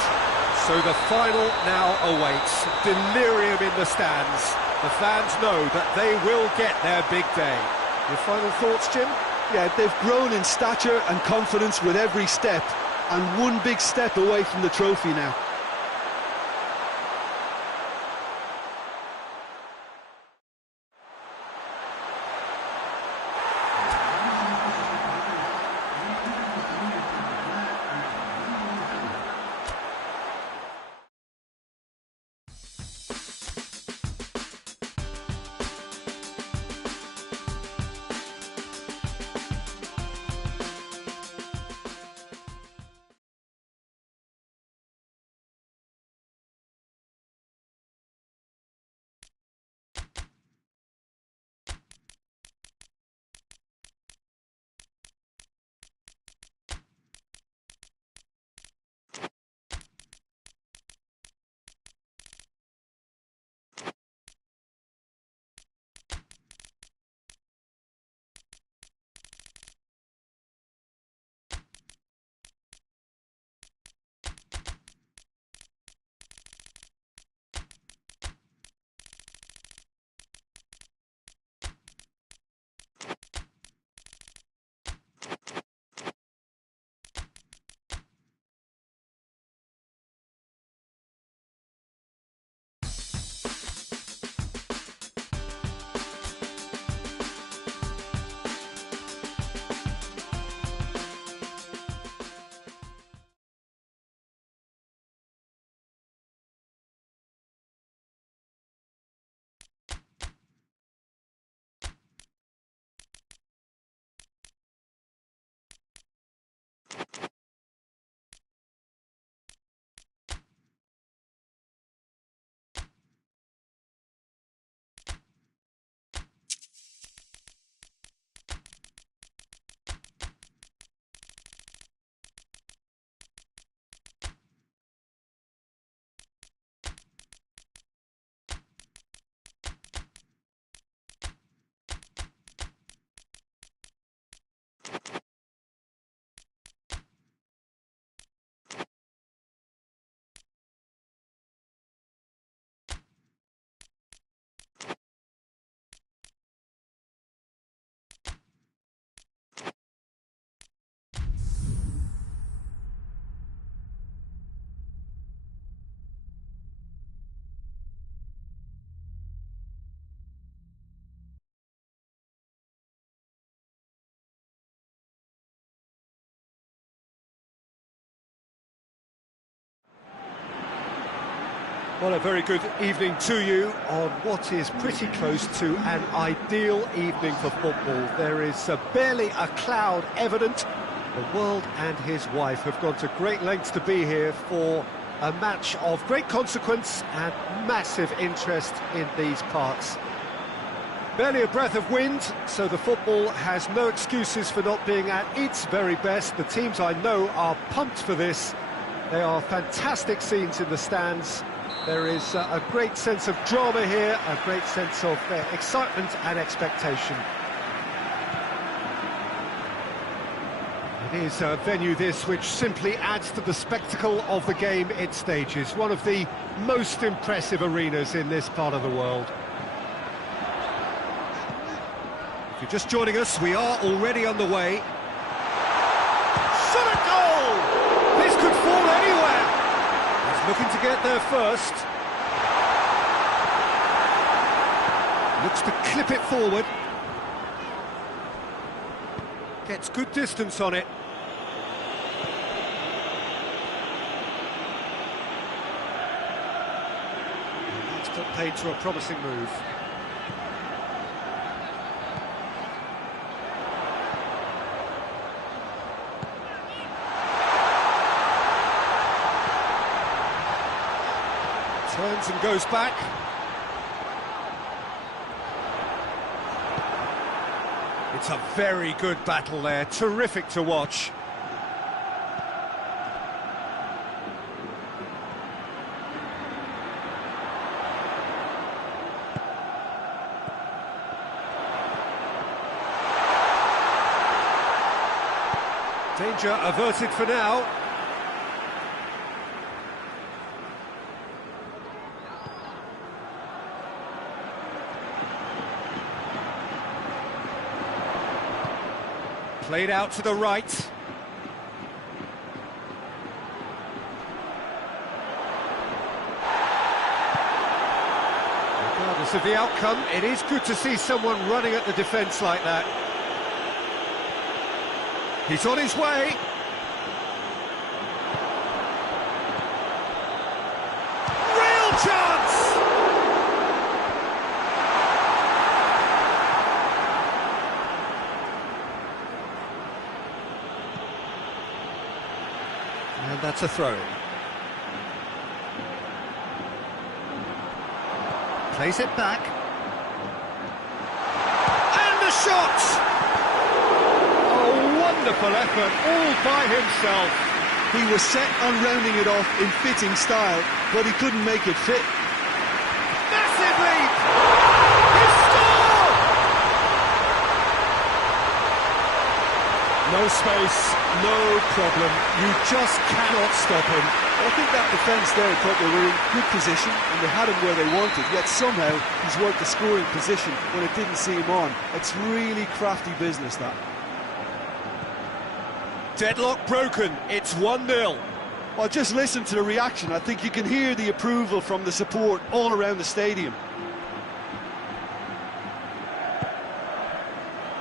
So the final now awaits. Delirium in the stands. The fans know that they will get their big day. Your final thoughts, Jim? Yeah, they've grown in stature and confidence with every step, and one big step away from the trophy now. Well, a very good evening to you on what is pretty close to an ideal evening for football. There is barely a cloud evident. The world and his wife have gone to great lengths to be here for a match of great consequence and massive interest in these parts. Barely a breath of wind, so the football has no excuses for not being at its very best. The teams I know are pumped for this. They are fantastic scenes in the stands. There is a great sense of drama here, a great sense of excitement and expectation. It is a venue this which simply adds to the spectacle of the game it stages. One of the most impressive arenas in this part of the world. If you're just joining us, we are already underway. Shot at goal! This could fall anywhere! He's looking to get there first. Looks to clip it forward. Gets good distance on it. That's put paid to a promising move. Turns and goes back. It's a very good battle there, terrific to watch. Danger averted for now. Played out to the right. Regardless of the outcome, it is good to see someone running at the defence like that. He's on his way. Real chance! And that's a throw-in. Plays it back. And the shot! A wonderful effort, all by himself. He was set on rounding it off in fitting style, but he couldn't make it fit. Massive lead! He scored! No space, no problem. You just cannot stop him. I think that defence there thought they were in good position and they had him where they wanted, yet somehow he's worked the scoring position when it didn't see him on. It's really crafty business, that. Deadlock broken, it's 1-0. Well, just listen to the reaction. I think you can hear the approval from the support all around the stadium.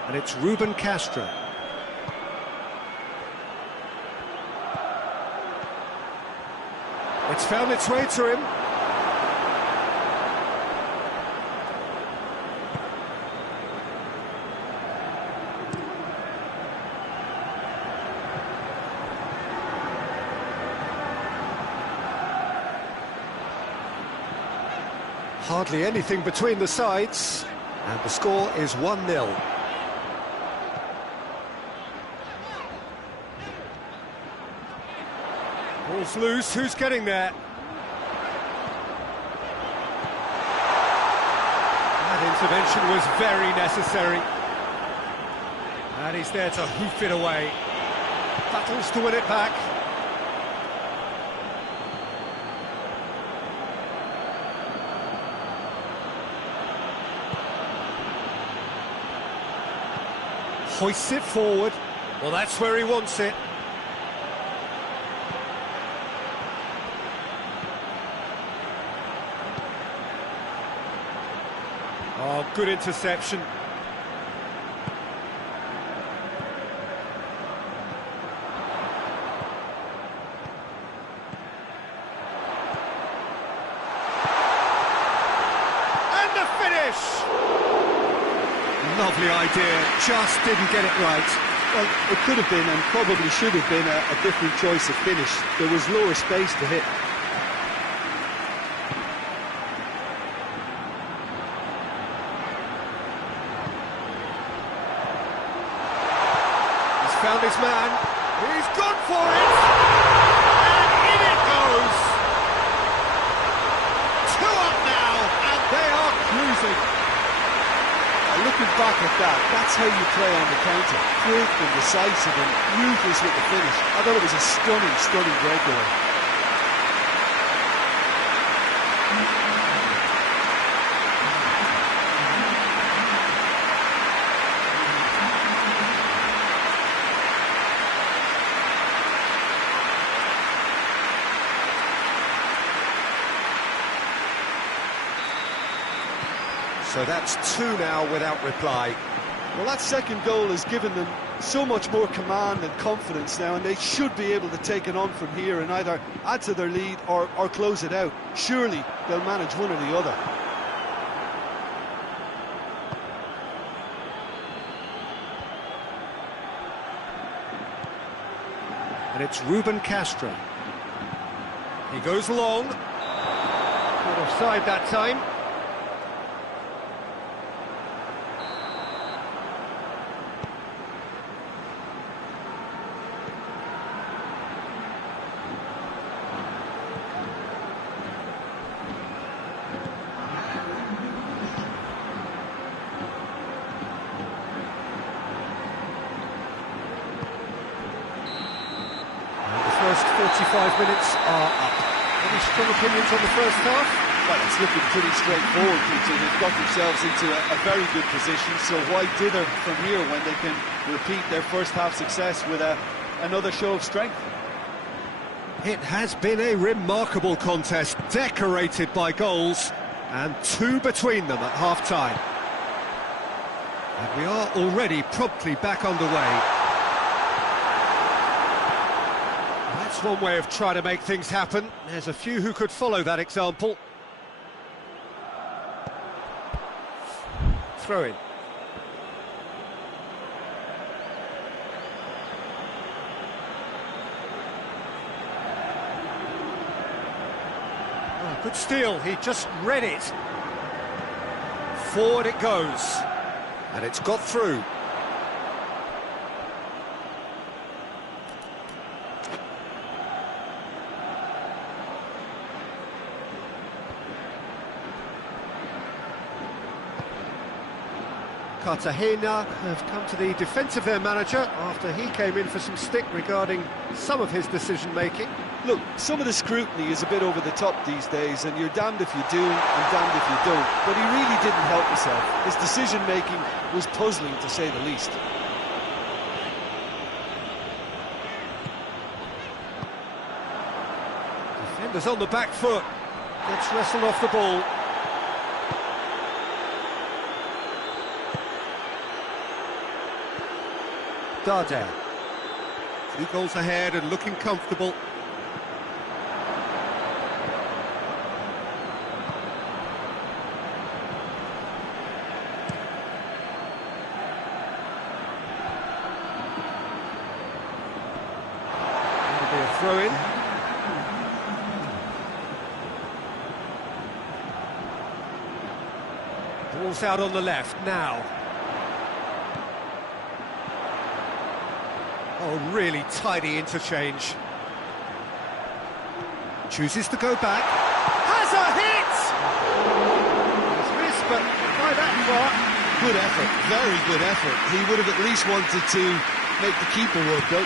And it's Ruben Castro. It's found its way to him. Hardly anything between the sides, and the score is 1-0. Ball's loose, who's getting there? That intervention was very necessary. And he's there to hoof it away. Battles to win it back. Hoists it forward. Well, that's where he wants it. Oh, good interception. the finish! Lovely idea, just didn't get it right. Well, it could have been and probably should have been a different choice of finish. There was lower space to hit. He's found his man. He's gone for it! And in it goes! 2 up now, and they are cruising. Looking back at that, that's how you play on the counter. Quick and decisive and ruthless with the finish. I thought it was a stunning, stunning breakaway. So that's 2 now without reply. Well, that second goal has given them so much more command and confidence now, and they should be able to take it on from here and either add to their lead or close it out. Surely they'll manage one or the other. And it's Ruben Castro. He goes long. Not offside that time. First 45 minutes are up. Any strong opinions on the first half? Well, it's looking pretty straightforward, Peter. They've got themselves into a very good position, so why dither from here when they can repeat their first half success with another show of strength? It has been a remarkable contest, decorated by goals, and 2 between them at half-time. And we are already promptly back underway. That's one way of trying to make things happen. There's a few who could follow that example. Throw in. Oh, good steal, he just read it. Forward it goes. And it's got through. Cartagena have come to the defence of their manager after he came in for some stick regarding some of his decision-making. Look, some of the scrutiny is a bit over the top these days, and you're damned if you do and damned if you don't. But he really didn't help himself. His decision-making was puzzling, to say the least. Defenders on the back foot. Gets wrestled off the ball. Darder. 2 goals ahead and looking comfortable. That'll be a throw-in. Ball's out on the left now. Oh, really tidy interchange. Chooses to go back. Has a hit! He's missed, but by that far. Good effort, very good effort. He would have at least wanted to make the keeper work, though.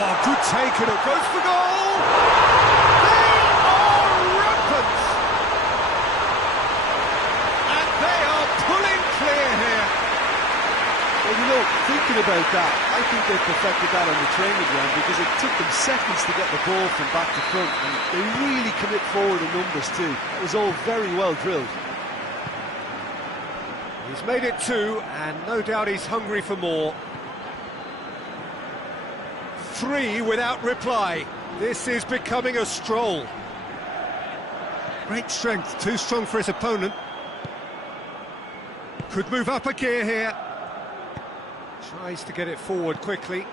Oh, good take, and it goes for goal! They are rampant! And they are pulling clear here. Well, thinking about that, I think they perfected that on the training ground because it took them seconds to get the ball from back to front, and they really commit forward in numbers too. It was all very well drilled. He's made it 2, and no doubt he's hungry for more. 3 without reply. This is becoming a stroll. Great strength, too strong for his opponent. Could move up a gear here. Tries to get it forward quickly.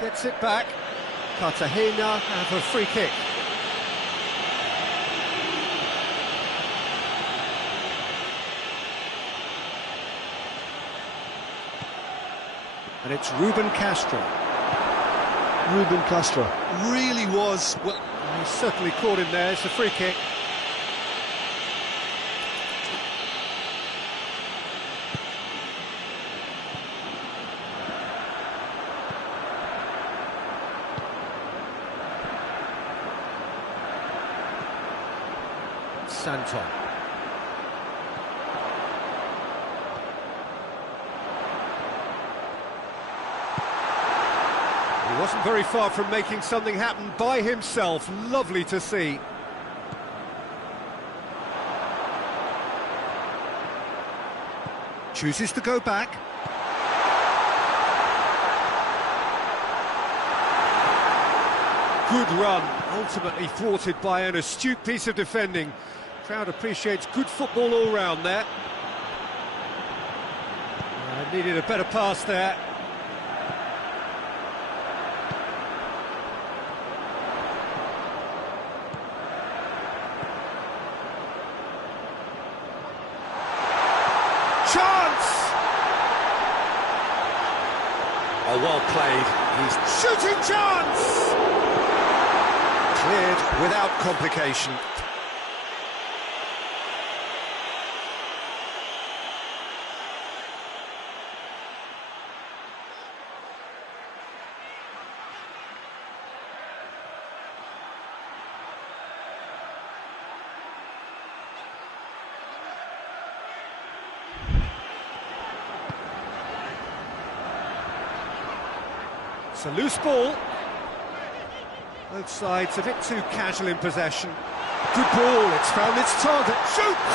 Gets it back. Cartagena have a free kick. And it's Ruben Castro. Ruben Castro really was... Well, he's certainly caught him there. It's a free kick. Santon. He wasn't very far from making something happen by himself. Lovely to see. Chooses to go back. Good run, ultimately thwarted by an astute piece of defending. Crowd appreciates good football all round there. Needed a better pass there. Chance! Oh, well played. He's shooting chance! Cleared without complication. It's a loose ball. Both sides a bit too casual in possession. Good ball, it's found its target. Shoots!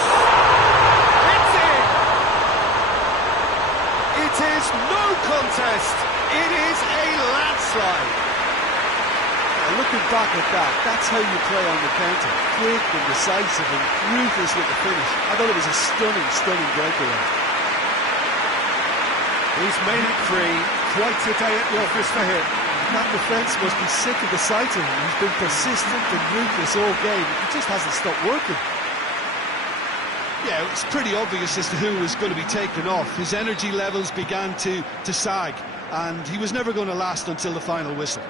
It's in! It is no contest. It is a landslide. Looking back at that, that's how you play on the counter. Quick and decisive and ruthless with the finish. I thought it was a stunning breakaway. He's made it 3. Quite a day at the office for him. That defence must be sick of the sight of him. He's been persistent and ruthless all game. He just hasn't stopped working. Yeah, it's pretty obvious as to who was going to be taken off. His energy levels began to sag, and he was never going to last until the final whistle.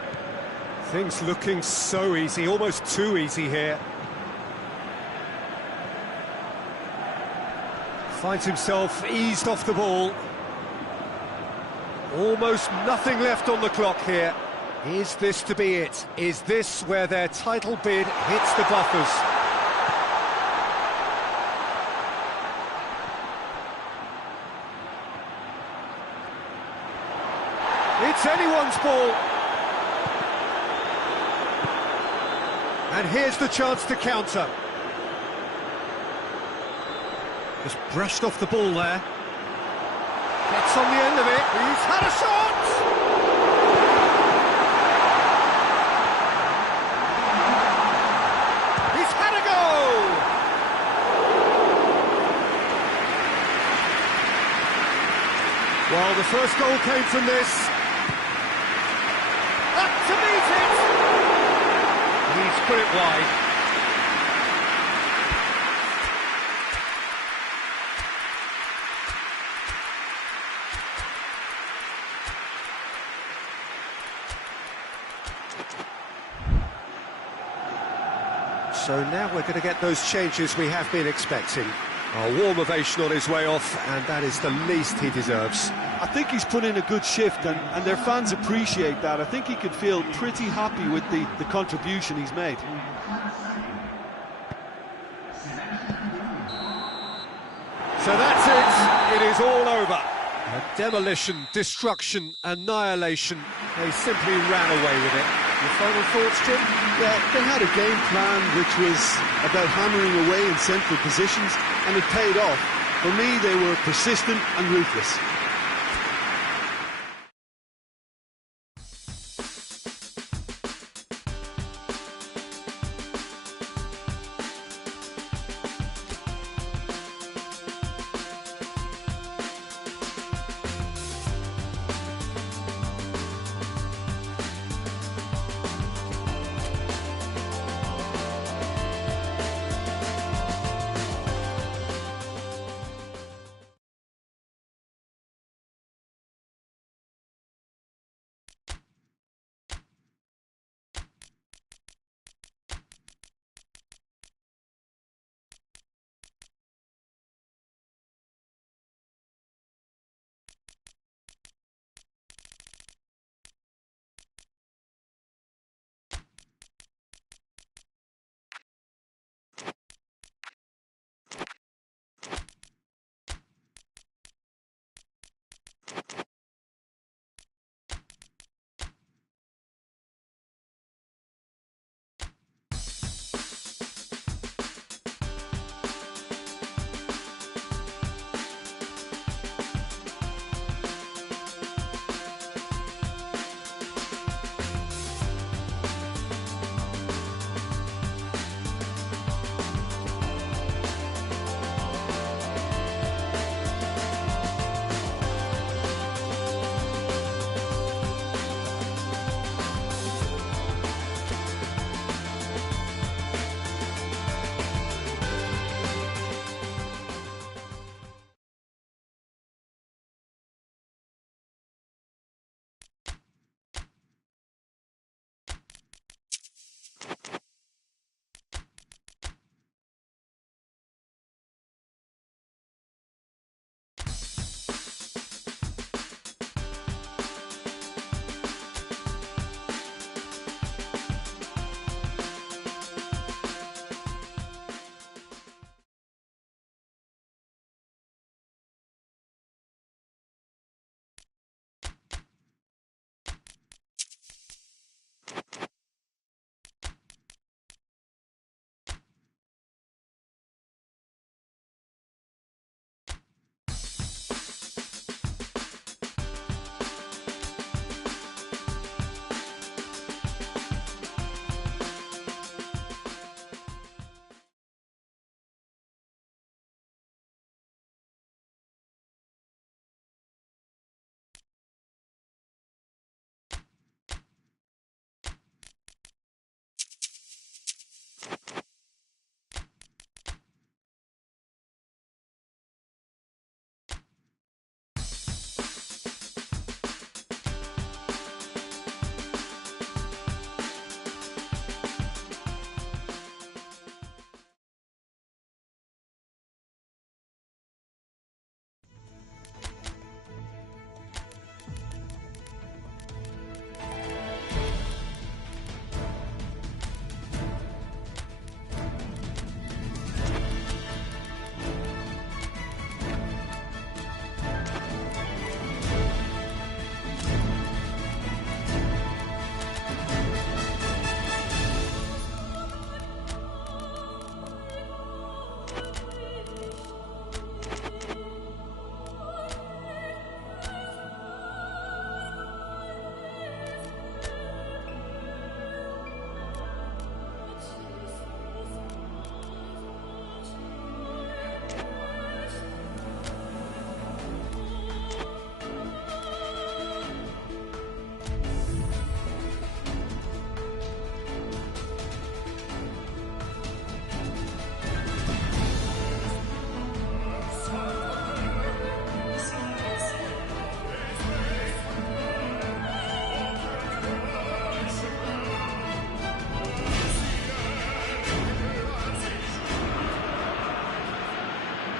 Things looking so easy, almost too easy here. Finds himself eased off the ball. Almost nothing left on the clock here. Is this to be it? Is this where their title bid hits the buffers? It's anyone's ball. And here's the chance to counter. Just brushed off the ball there. Gets on the end of it. He's had a shot! He's had a goal! Well, the first goal came from this. Up to meet it! He's put it wide. So now we're going to get those changes we have been expecting. A warm ovation on his way off, and that is the least he deserves. I think he's put in a good shift, and their fans appreciate that. I think he could feel pretty happy with the contribution he's made. So that's it. It is all over. Demolition, destruction, annihilation. They simply ran away with it. Your final thoughts, Jim? Yeah, they had a game plan which was about hammering away in central positions, and it paid off. For me, they were persistent and ruthless.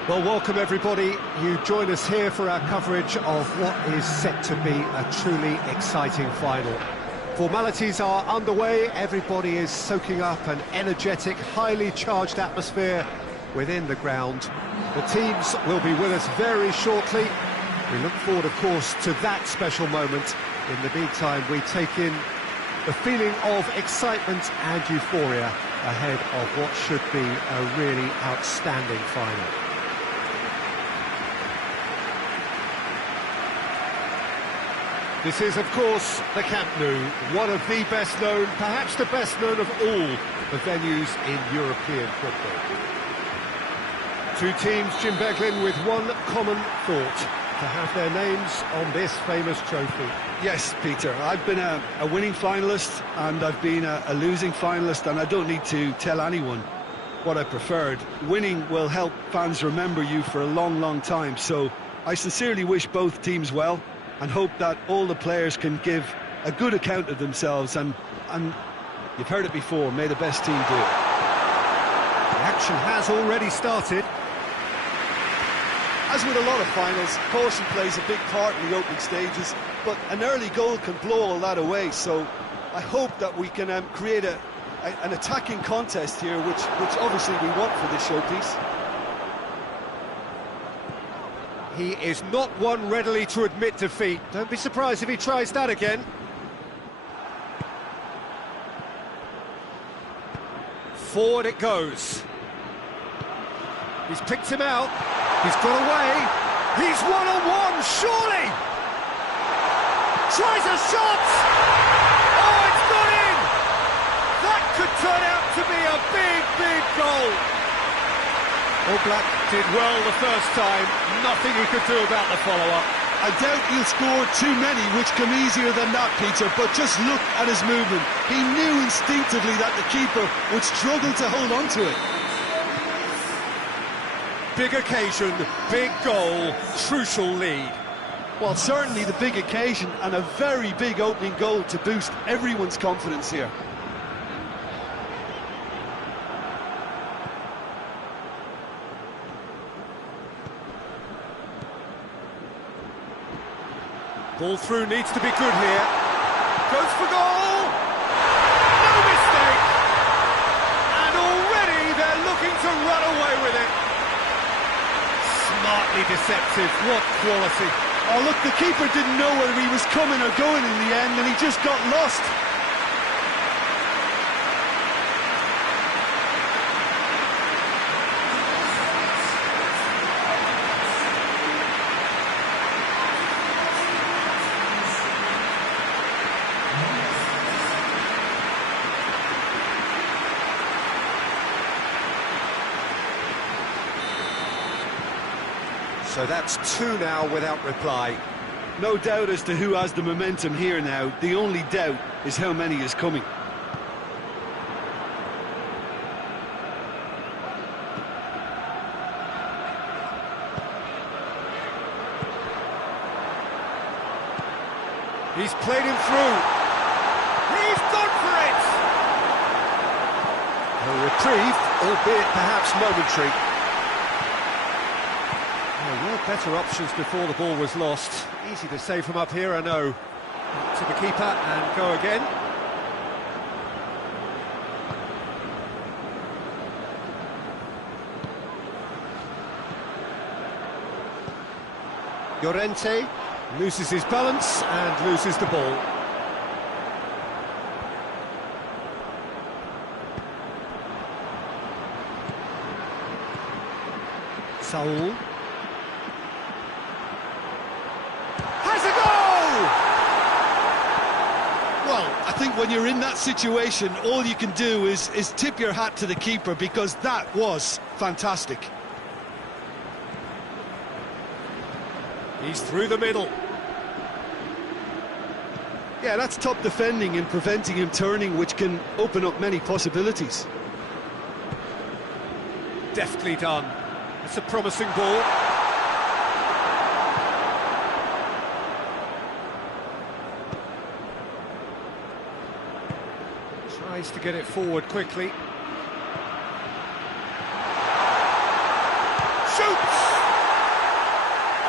Well, welcome everybody. You join us here for our coverage of what is set to be a truly exciting final. Formalities are underway, everybody is soaking up an energetic, highly charged atmosphere within the ground. The teams will be with us very shortly, We look forward, of course, to that special moment. In the meantime, we take in the feeling of excitement and euphoria ahead of what should be a really outstanding final. This is, of course, the Camp Nou, one of the best known, perhaps the best known of all the venues in European football. Two teams, Jim Beglin, with one common thought: to have their names on this famous trophy. Yes, Peter, I've been a winning finalist and I've been a losing finalist, and I don't need to tell anyone what I preferred. Winning will help fans remember you for a long, long time, so I sincerely wish both teams well and hope that all the players can give a good account of themselves, and you've heard it before, may the best team do it. The action has already started. As with a lot of finals, caution plays a big part in the opening stages, but an early goal can blow all that away, so I hope that we can create an attacking contest here, which obviously we want for this showpiece. He is not one readily to admit defeat. Don't be surprised if he tries that again. Forward it goes. He's picked him out. He's got away. He's one-on-one, surely! Tries a shot! Oh, it's got in! That could turn out to be a big, big goal. All Black did well the first time. Nothing he could do about the follow-up. I doubt he'll score too many, which come easier than that, Peter, but just look at his movement. He knew instinctively that the keeper would struggle to hold on to it. Big occasion, big goal, crucial lead. Well, certainly the big occasion and a very big opening goal to boost everyone's confidence here. Ball through needs to be good here. Goes for goal! No mistake! And already they're looking to run away with it. Smartly deceptive, what quality. Oh, look, the keeper didn't know whether he was coming or going in the end, and he just got lost. So that's two now without reply. No doubt as to who has the momentum here now. The only doubt is how many is coming. He's played him through. He's gone for it! A reprieve, albeit perhaps momentary. There were better options before the ball was lost. Easy to save from up here, I know. To the keeper and go again. Llorente loses his balance and loses the ball. Saul. Well, I think when you're in that situation, all you can do is tip your hat to the keeper, because that was fantastic. He's through the middle. Yeah, that's top defending and preventing him turning, which can open up many possibilities. Deftly done. It's a promising ball. Tries to get it forward quickly. Shoots!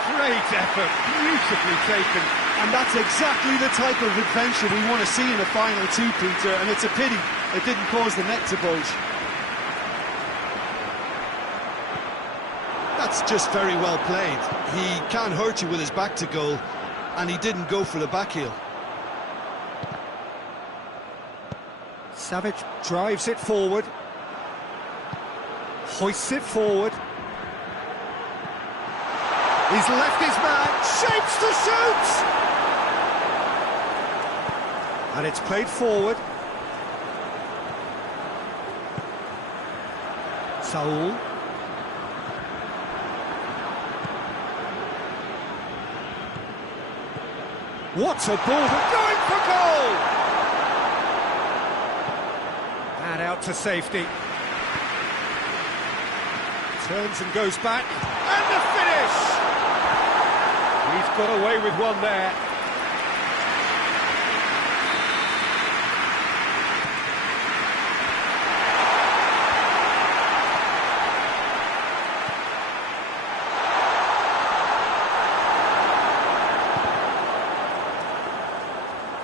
Great effort, beautifully taken. And that's exactly the type of adventure we want to see in a final too, Peter, and it's a pity it didn't cause the net to bulge. That's It's just very well played. He can't hurt you with his back to goal, and he didn't go for the back heel. Savage drives it forward. Hoists it forward. He's left his man, shapes to shoot! And it's played forward. Saul. What a ball, going for goal! And out to safety. Turns and goes back, and the finish! He's got away with one there.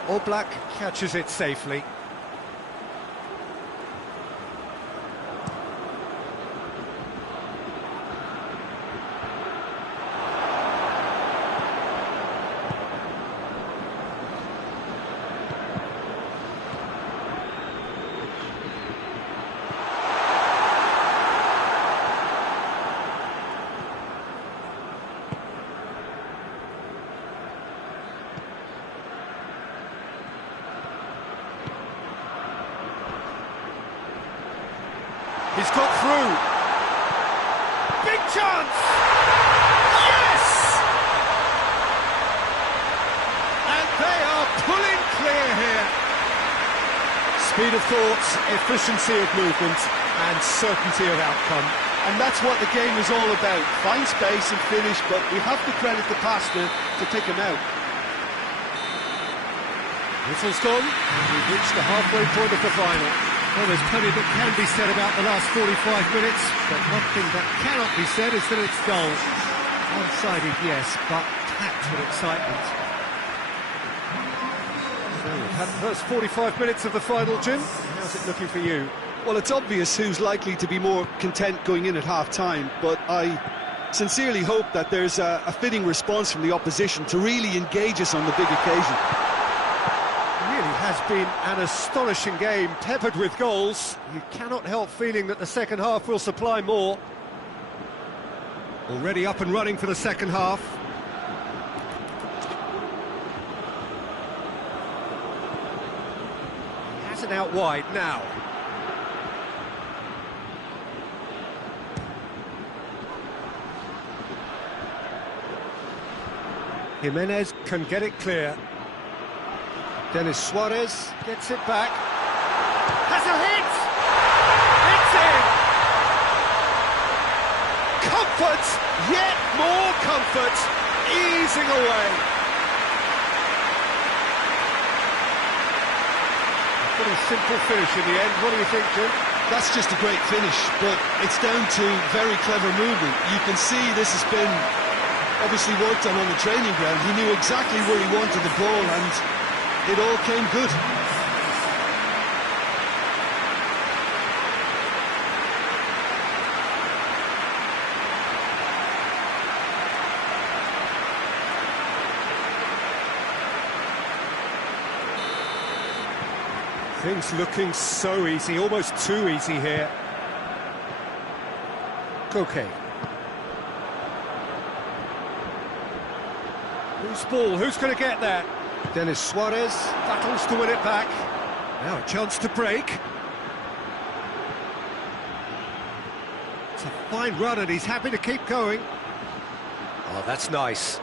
Oblak catches it safely. He's got through. Big chance! Yes! And they are pulling clear here. Speed of thought, efficiency of movement, and certainty of outcome. And that's what the game is all about. Find space and finish, but we have to credit the passer to take him out. Whistle's gone, and we've reached the halfway point of the final. Well, there's plenty that can be said about the last 45 minutes, but one thing that cannot be said is that it's dull. One-sided, yes, but packed with excitement. So we've had the first 45 minutes of the final, Jim. How's it looking for you? Well, it's obvious who's likely to be more content going in at half-time, but I sincerely hope that there's a fitting response from the opposition to really engage us on the big occasion. Has been an astonishing game, peppered with goals. You cannot help feeling that the second half will supply more. Already up and running for the second half. He has it out wide now. Jimenez can get it clear. Denis Suarez gets it back. Has a hit! It's in! Comfort! Yet more comfort! Easing away. A pretty simple finish in the end. What do you think, Jim? That's just a great finish, but it's down to very clever movement. You can see this has been obviously worked on the training ground. He knew exactly where he wanted the ball, and it all came good. Things looking so easy, almost too easy here. Okay. Who's ball? Who's going to get that? Denis Suarez battles to win it back. Now a chance to break. It's a fine run and he's happy to keep going. Oh, that's nice.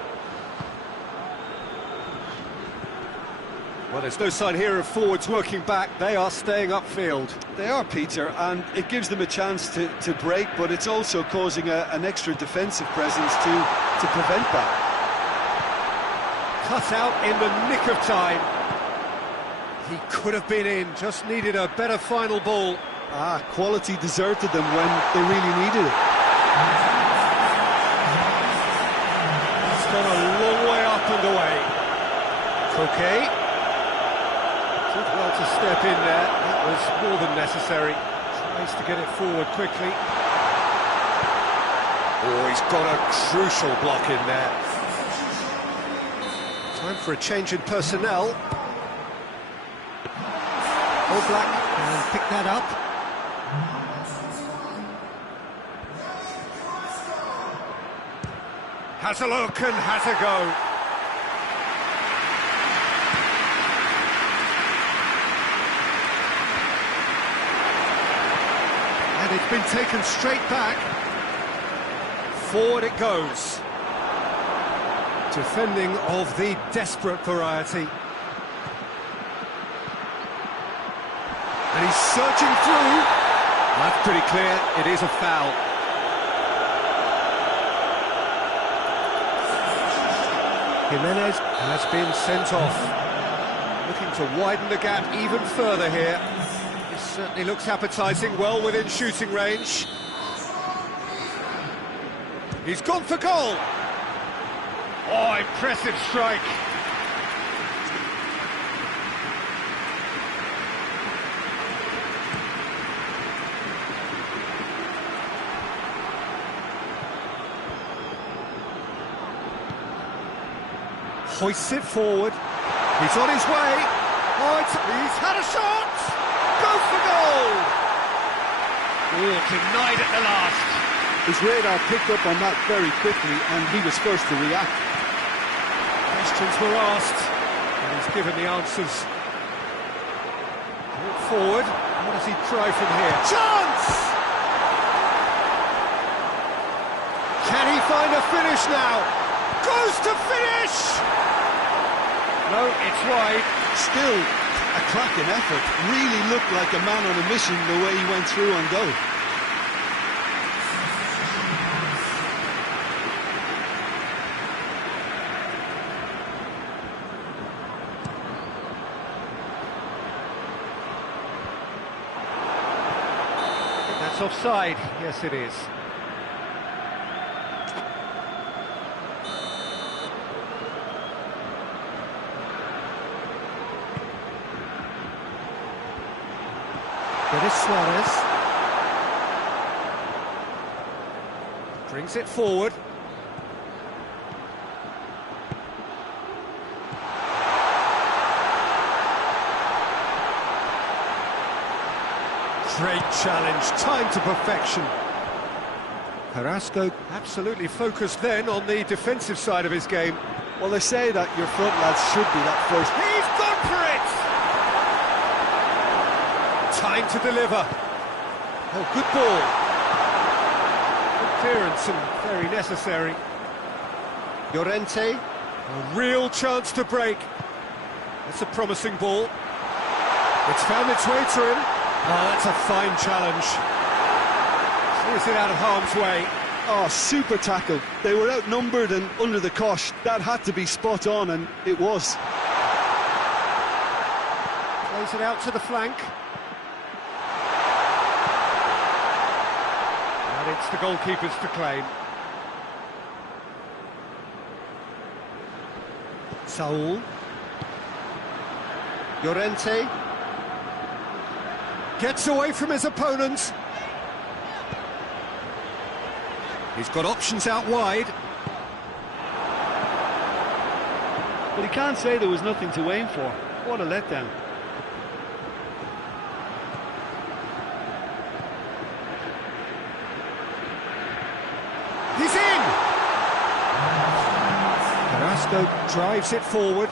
Well, there's no sign here of forwards working back. They are staying upfield. They are, Peter, and it gives them a chance to break, but it's also causing an extra defensive presence to prevent that. Cut out in the nick of time. He could have been in, just needed a better final ball. Quality deserted them when they really needed it. It's gone a long way up and away. Coquet. Did well to step in there, that was more than necessary. Tries to get it forward quickly. Oh, he's got a crucial block in there. Time for a change in personnel. All Black can pick that up. Has a look and has a go. And it's been taken straight back. Forward it goes. Defending of the desperate variety. And he's searching through. That's pretty clear, it is a foul. Jimenez has been sent off. Looking to widen the gap even further here. This certainly looks appetising, well within shooting range. He's gone for goal. Oh, impressive strike. Hoists it forward. He's on his way. Oh, he's had a shot. Go for goal. Oh, denied at the last. His radar picked up on that very quickly, and he was first to react. Questions were asked, and he's given the answers. Brought forward. What does he try from here? Chance! Can he find a finish now? Goes to finish! No, it's wide. Still a cracking effort. Really looked like a man on a mission the way he went through on goal. That's offside. Yes, it is. Denis Suarez brings it forward. Great challenge, time to perfection. Carrasco absolutely focused then on the defensive side of his game. Well, they say that your front lads should be that first. He's gone for it! Time to deliver. Oh, good ball. Good clearance and very necessary. Llorente, a real chance to break. That's a promising ball. It's found its way to him. Oh, that's a fine challenge. Clears it out of harm's way. Oh, super tackle. They were outnumbered and under the cosh. That had to be spot on, and it was. Plays it out to the flank. And it's the goalkeeper's to claim. Saul. Llorente. Gets away from his opponents. He's got options out wide. But he can't say there was nothing to aim for. What a letdown. He's in! Carrasco drives it forward.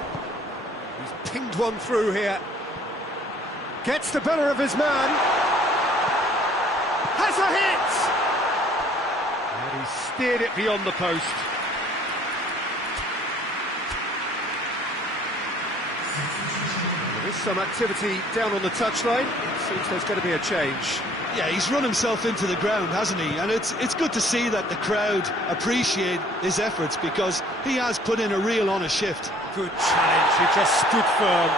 He's pinged one through here. Gets the better of his man. Has a hit! And he steered it beyond the post. There is some activity down on the touchline. It seems there's going to be a change. Yeah, he's run himself into the ground, hasn't he? And it's good to see that the crowd appreciate his efforts, because he has put in a real honest shift. Good challenge, he just stood firm.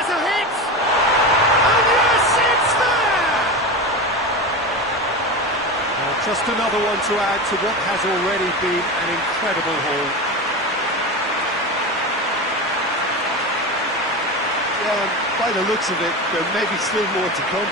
Has a hit! And yes, it's there! Well, just another one to add to what has already been an incredible haul. Well, by the looks of it, there may be still more to come.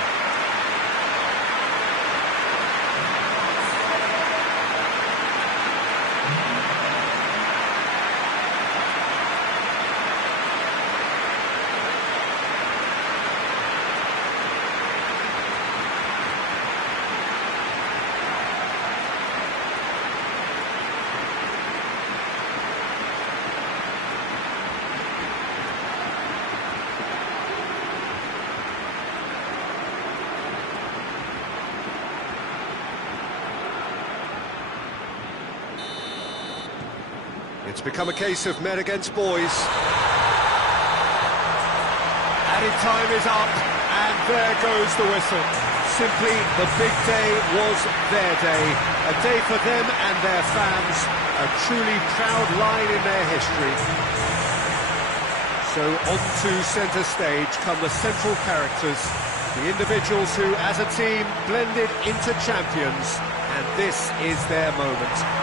It's become a case of men against boys. Added time is up, and there goes the whistle. Simply, the big day was their day. A day for them and their fans. A truly proud line in their history. So onto centre stage come the central characters, the individuals who, as a team, blended into champions, and this is their moment.